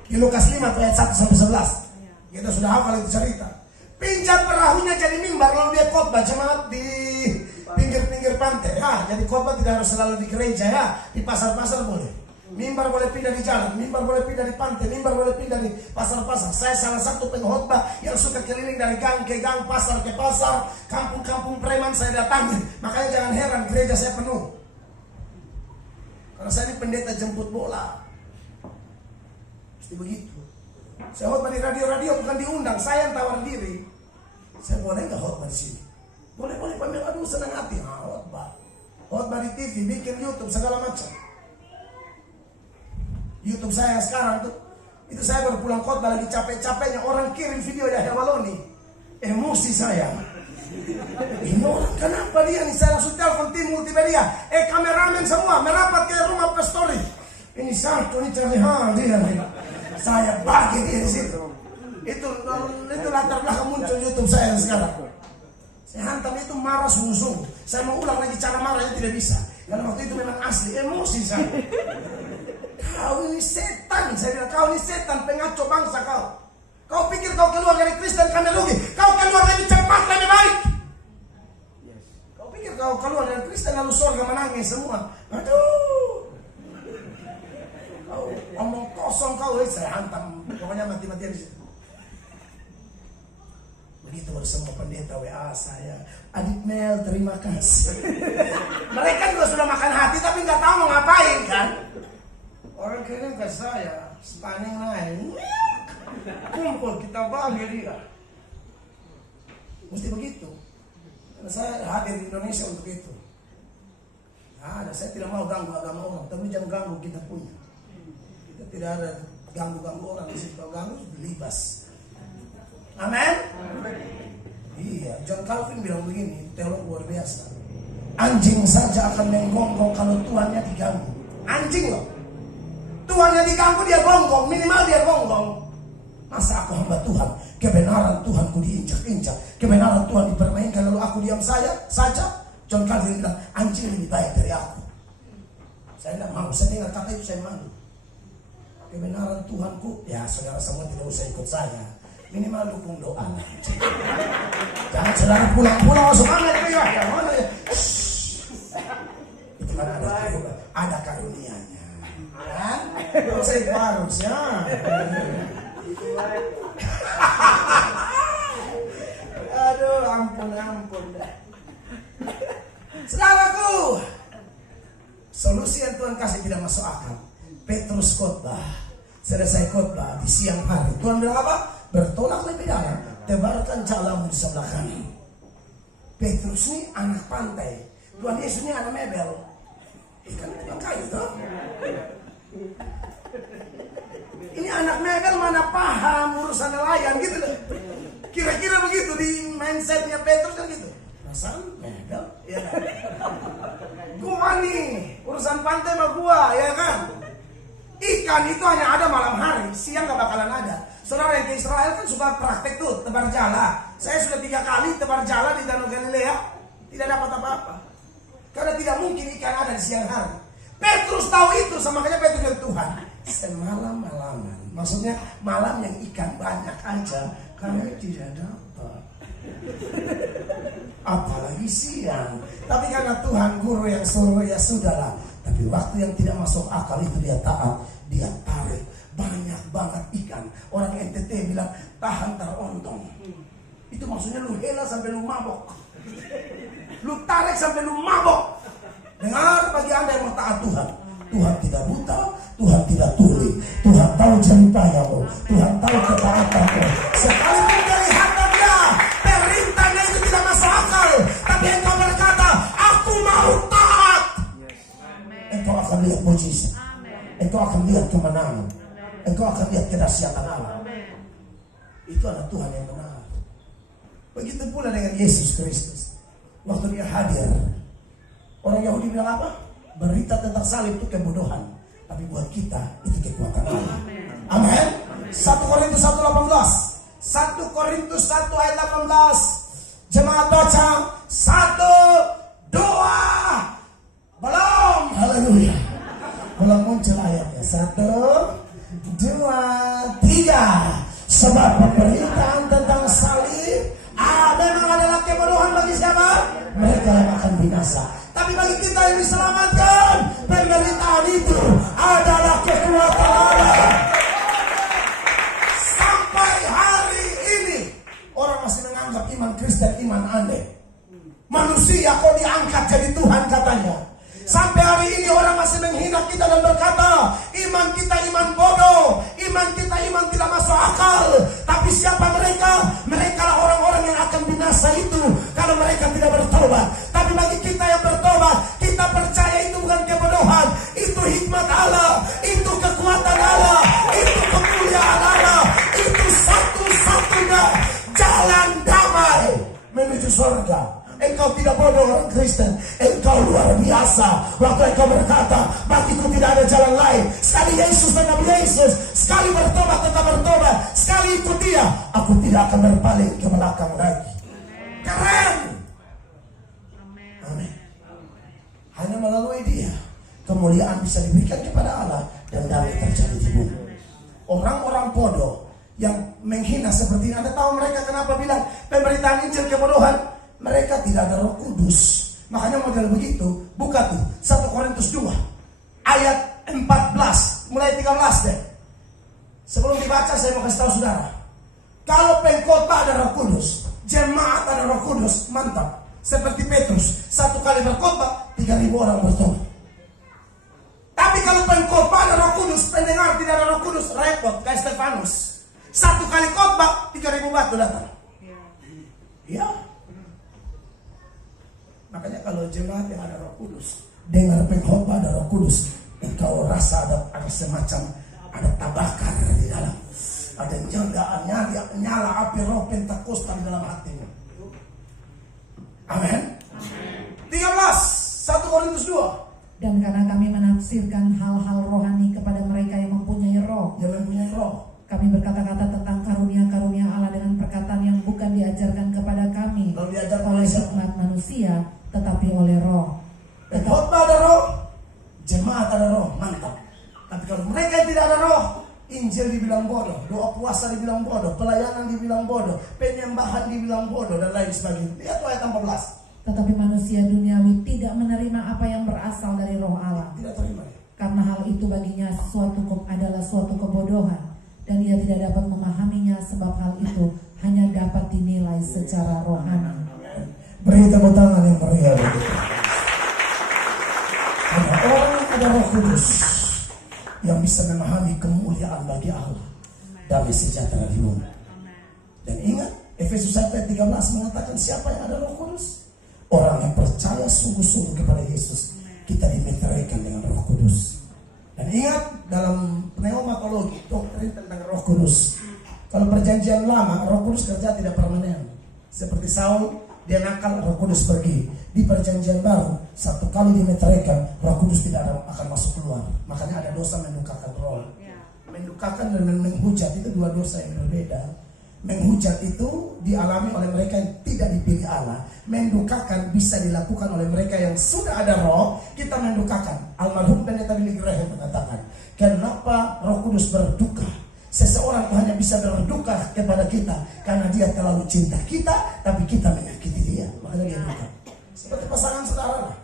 di Lukas 5 ayat 1-11. Kita sudah hafal itu cerita. Pinjam perahunya jadi mimbar, lalu dia khotbah jemaat di pinggir-pinggir pantai. Jadi khotbah tidak harus selalu di gereja, di pasar-pasar boleh. Mimbar boleh pindah di jalan, mimbar boleh pindah di pantai, mimbar boleh pindah di pasar-pasar. Saya salah satu pengkhotbah yang suka keliling dari gang ke gang, pasar ke pasar, kampung-kampung preman saya datangi. Makanya jangan heran gereja saya penuh. Karena saya ini pendeta jemput bola. Mesti begitu. Saya khotbah di radio-radio bukan diundang, saya yang tawar diri. Saya boleh nggak khotbah di sini? Boleh panggil, aduh senang hati. Khotbah di TV, bikin YouTube segala macam. YouTube saya sekarang tuh, itu saya baru pulang khotbah lagi capek-capeknya, orang kirim video Yahya Waloni. Emosi saya. Ini orang kenapa dia nih? Saya langsung telepon tim multimedia. Kameramen semua merapat ke rumah pastori. Ini satu, ini terlihat dia nih. Saya bagi dia di situ. Itu latar belakang muncul YouTube saya sekarang. Saya hantam itu marah sungguh-sungguh. Saya mau ulang lagi cara marahnya tidak bisa. Karena waktu itu memang asli emosi saya. Kau ini setan, saya bilang kau ini setan, pengaco bangsa kau. Kau pikir kau keluar dari Kristen kami rugi? Kau keluar lebih cepat, lebih baik. Kau pikir kau keluar dari Kristen lalu surga menangis semua? Aduh. Kau omong kosong kau, saya hantam. Pokoknya mati-matian di situ. Begitu baru semua pendeta WA saya, Adik Mel terima kasih. Mereka juga sudah makan hati tapi nggak tahu mau ngapain kan? Orang kirim ke saya, stunning naik, kumpul kita bagi dia. Mesti begitu. Karena saya hadir di Indonesia untuk itu. Nah, saya tidak mau ganggu agama orang, tapi jangan ganggu kita punya. Kita tidak ada ganggu-ganggu orang di situ. Kalau ganggu libas. Amin. Iya, John Calvin bilang begini, teolog luar biasa. Anjing saja akan menggonggong kalau tuannya diganggu. Anjing loh. Tuannya diganggu dia gonggong, minimal dia gonggong. Masa aku hamba Tuhan, kebenaran Tuhanku diinjak-injak, kebenaran Tuhan dipermainkan lalu aku diam saja. John Calvin bilang, anjing lebih baik dari aku. Saya tidak mau, saya dengar kata itu saya malu. Kebenaran Tuhanku, ya saudara semua tidak usah ikut saya. Minimal dukung doa. Jangan saudara pulang-pulang langsung mana ya? Mana ya? Itu kan ada karunianya. Kan? Saya harus ya. Aduh, ampun dah. Saudaraku, solusi yang Tuhan kasih tidak masuk akal. Petrus khotbah, Selesai khotbah di siang hari, Tuhan bilang apa? Bertolak lebih dalam, tebarkan jalamu di sebelah kanan. Petrus ini anak pantai, Tuhan Yesus ini anak mebel. Ikan tukang kayu toh. Ini anak mebel mana paham urusan nelayan gitu loh. Kira-kira begitu di mindsetnya Petrus kan gitu. Perasaan mebel, ya kan? Gua nih urusan pantai sama gua, ya kan? Ikan itu hanya ada malam hari, siang gak bakalan ada. Saudara yang ke Israel kan suka praktek tuh, tebar jala. Saya sudah 3 kali tebar jala di Danau Galilea, tidak dapat apa-apa. Karena tidak mungkin ikan ada di siang hari. Petrus tahu itu, sama makanya Petrus bilang, Tuhan, semalam-malaman. Maksudnya malam yang ikan banyak aja, karena tidak dapat. Apalagi siang. Tapi karena Tuhan guru yang suruh, ya sudahlah. Tapi waktu yang tidak masuk akal itu dia taat, dia tarik banyak banget ikan. Orang NTT bilang tahan terontong. Itu maksudnya lu hela sampai lu mabok, lu tarik sampai lu mabok. Dengar bagi anda yang mau taat Tuhan, Tuhan tidak buta, Tuhan tidak tuli, Tuhan tahu ceritanya, Tuhan tahu ketaatanmu. Sekalipun dari harta dia perintahnya itu tidak masuk akal, tapi engkau berkata, aku mau taat. Engkau akan lihat mujizat, engkau akan lihat kemenangan, engkau akan lihat kedahsyatan Allah. Itu adalah Tuhan yang benar. Begitu pula dengan Yesus Kristus. Waktu dia hadir, orang Yahudi bilang apa? Berita tentang salib itu kebodohan, tapi buat kita itu kekuatan Allah. Amin. 1 Korintus 1:18. 1 Korintus 1 ayat 18. Jemaat baca 1, 2. Belum. Haleluya. Belum muncul ayatnya. 1, 2, 3. Sebab pemberitaan tentang salib memang adalah kebodohan bagi siapa? Mereka yang akan binasa. Tapi bagi kita yang diselamatkan, pemberitaan itu adalah kekuatan Allah. Sampai hari ini orang masih menganggap iman Kristen iman aneh. Manusia kok diangkat jadi Tuhan katanya. Sampai hari ini orang masih menghina kita dan berkata, iman kita iman bodoh, iman kita iman tidak masuk akal. Tapi siapa mereka? Mereka lah orang-orang yang akan binasa itu kalau mereka tidak bertobat. Tapi bagi kita yang bertobat, kita percaya itu bukan kebodohan, itu hikmat Allah, itu kekuatan Allah, itu kemuliaan Allah, itu satu-satunya jalan damai menuju surga. Engkau tidak bodoh orang Kristen, engkau luar biasa. Waktu engkau berkata, bagiku tidak ada jalan lain. Sekali Yesus dan Nabi Yesus, sekali bertobat tetap bertobat, sekali ikut dia, aku tidak akan berpaling ke belakang lagi. Keren. Amin. Hanya melalui dia kemuliaan bisa diberikan kepada Allah dan damai terjadi di bumi. Orang-orang bodoh yang menghina seperti ini, Anda tahu mereka kenapa bilang pemberitaan Injil kebodohan? Mereka tidak ada Roh Kudus. Makanya model begitu. Buka tuh 1 Korintus 2 ayat 14 mulai 13 deh. Sebelum dibaca saya mau kasih tahu saudara, kalau pengkhotbah ada Roh Kudus, jemaat ada Roh Kudus, mantap. Seperti Petrus, 1 kali berkhotbah 3.000 orang bertobat. Tapi kalau pengkhotbah ada Roh Kudus, pendengar tidak ada Roh Kudus, repot kayak Stefanus. 1 kali khotbah 3.000 batu datang. Ya. Makanya kalau jemaat yang ada Roh Kudus, dengar pengkhotbah ada Roh Kudus, engkau rasa ada semacam ada tabakar di dalam, ada nyala api Roh Pentakosta di dalam hatimu. Amin. 13 1 Korintus 2. Dan karena kami menafsirkan hal-hal rohani kepada mereka yang mempunyai roh, kami berkata-kata tentang karunia-karunia Allah dengan perkataan yang bukan diajarkan kepada kami oleh hikmat manusia, tetapi oleh roh. Khotbah ada roh, jemaat ada roh, mantap. Tapi kalau mereka yang tidak ada roh, Injil dibilang bodoh, doa puasa dibilang bodoh, pelayanan dibilang bodoh, penyembahan dibilang bodoh, dan lain sebagainya. Lihat ayat 14. Tetapi manusia duniawi tidak menerima apa yang berasal dari roh Allah. Tidak terima. Karena hal itu baginya adalah suatu kebodohan, dan ia tidak dapat memahaminya, sebab hal itu hanya dapat dinilai secara rohani. Beri tepuk tangan yang meriah begitu. Ada orang ada Roh Kudus yang bisa memahami kemuliaan bagi Allah. Damai sejahtera di bumi. Dan ingat, Efesus 1 ayat 13 mengatakan siapa yang ada Roh Kudus? Orang yang percaya sungguh-sungguh kepada Yesus, kita dimeteraikan dengan Roh Kudus. Dan ingat, dalam pneumatologi, doktrin tentang Roh Kudus, kalau perjanjian lama, Roh Kudus kerja tidak permanen. Seperti Saul, dia nakal, Roh Kudus pergi. Di perjanjian baru, satu kali dimeteraikan, Roh Kudus tidak akan masuk keluar. Makanya ada dosa mendukakan roh. Mendukakan dan menghujat itu dua dosa yang berbeda. Menghujat itu dialami oleh mereka yang tidak dipilih Allah. Mendukakan bisa dilakukan oleh mereka yang sudah ada roh. Kita mendukakan. Almarhum Pendeta Billy Graham mengatakan, kenapa Roh Kudus berduka? Seseorang itu hanya bisa berduka kepada kita karena dia terlalu cinta kita, tapi kita menyakiti dia. Makanya dia duka. Seperti pasangan saudara lah.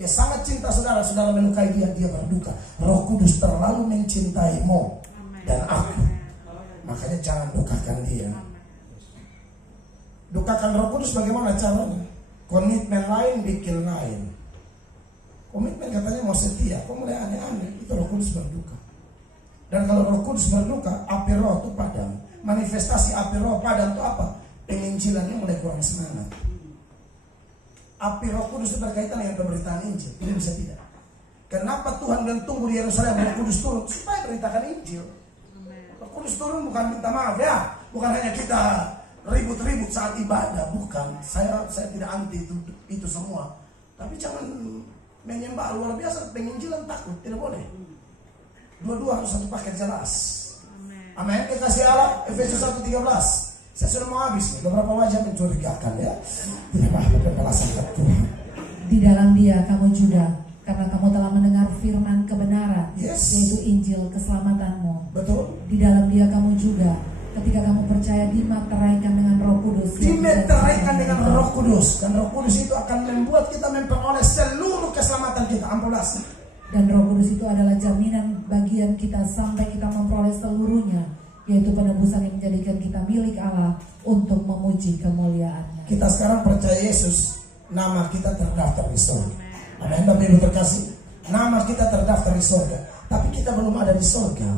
Dia sangat cinta saudara, saudara melukai dia, dia berduka. Roh Kudus terlalu mencintaimu dan aku. Makanya jangan dukakan dia. Dukakan Roh Kudus bagaimana caranya? Komitmen lain bikin lain. Komitmen katanya mau setia, kok mulai aneh-aneh. Itu Roh Kudus berduka. Dan kalau Roh Kudus berduka, api roh itu padam. Manifestasi api roh padam itu apa? Penginjilannya mulai kurang semangat. Api Roh Kudus itu berkaitan dengan pemberitaan Injil. Ini bisa tidak. Kenapa Tuhan dan tunggu di Yerusalem Roh Kudus turun? Supaya beritakan Injil. Roh Kudus turun bukan minta maaf ya. Bukan hanya kita ribut-ribut saat ibadah. Bukan. Saya tidak anti itu semua. Tapi jangan menyembah luar biasa. Penginjilan takut. Tidak boleh. Dua-dua harus satu paket jelas. Amin. Kekasih Allah. Efesus 1:13. Saya sudah mau habis nih. Beberapa wajah mencurigakan ya. Tidak apa-apa pembalasan Tuhan. Di dalam Dia kamu juga, karena kamu telah mendengar firman kebenaran, yaitu Injil keselamatanmu. Betul. Di dalam Dia kamu juga, ketika kamu percaya, dimeteraikan dengan Roh Kudus. Dimeteraikan dengan Roh Kudus. Dan Roh Kudus itu akan membuat kita memperoleh seluruh keselamatan kita. Ampulasi. Dan Roh Kudus itu adalah jaminan bagian kita sampai kita memperoleh seluruhnya, yaitu penebusan yang menjadikan kita milik Allah untuk memuji kemuliaan-Nya. Kita sekarang percaya Yesus, nama kita terdaftar di surga. Amin. Bapak Ibu terkasih, nama kita terdaftar di surga, tapi kita belum ada di surga.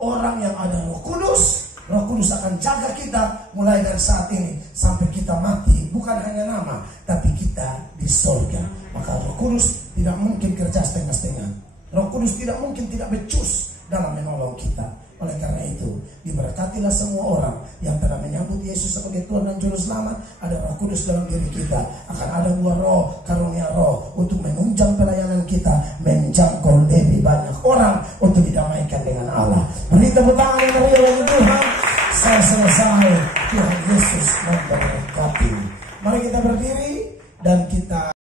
Orang yang ada Roh Kudus, Roh Kudus akan jaga kita mulai dari saat ini sampai kita mati. Bukan hanya nama, tapi kita di surga. Maka Roh Kudus tidak mungkin kerja setengah-setengah. Roh Kudus tidak mungkin tidak becus dalam menolong kita. Oleh karena itu, diberkatilah semua orang yang telah menyambut Yesus sebagai Tuhan dan Juru Selamat. Ada Roh Kudus dalam diri kita. Akan ada buah roh, karunia roh untuk menunjang pelayanan kita, menjangkau lebih banyak orang untuk didamaikan dengan Allah. Beri tepuk tangan yang meriah bagi Tuhan. Saya selesai. Tuhan Yesus memberkati. Mari kita berdiri dan kita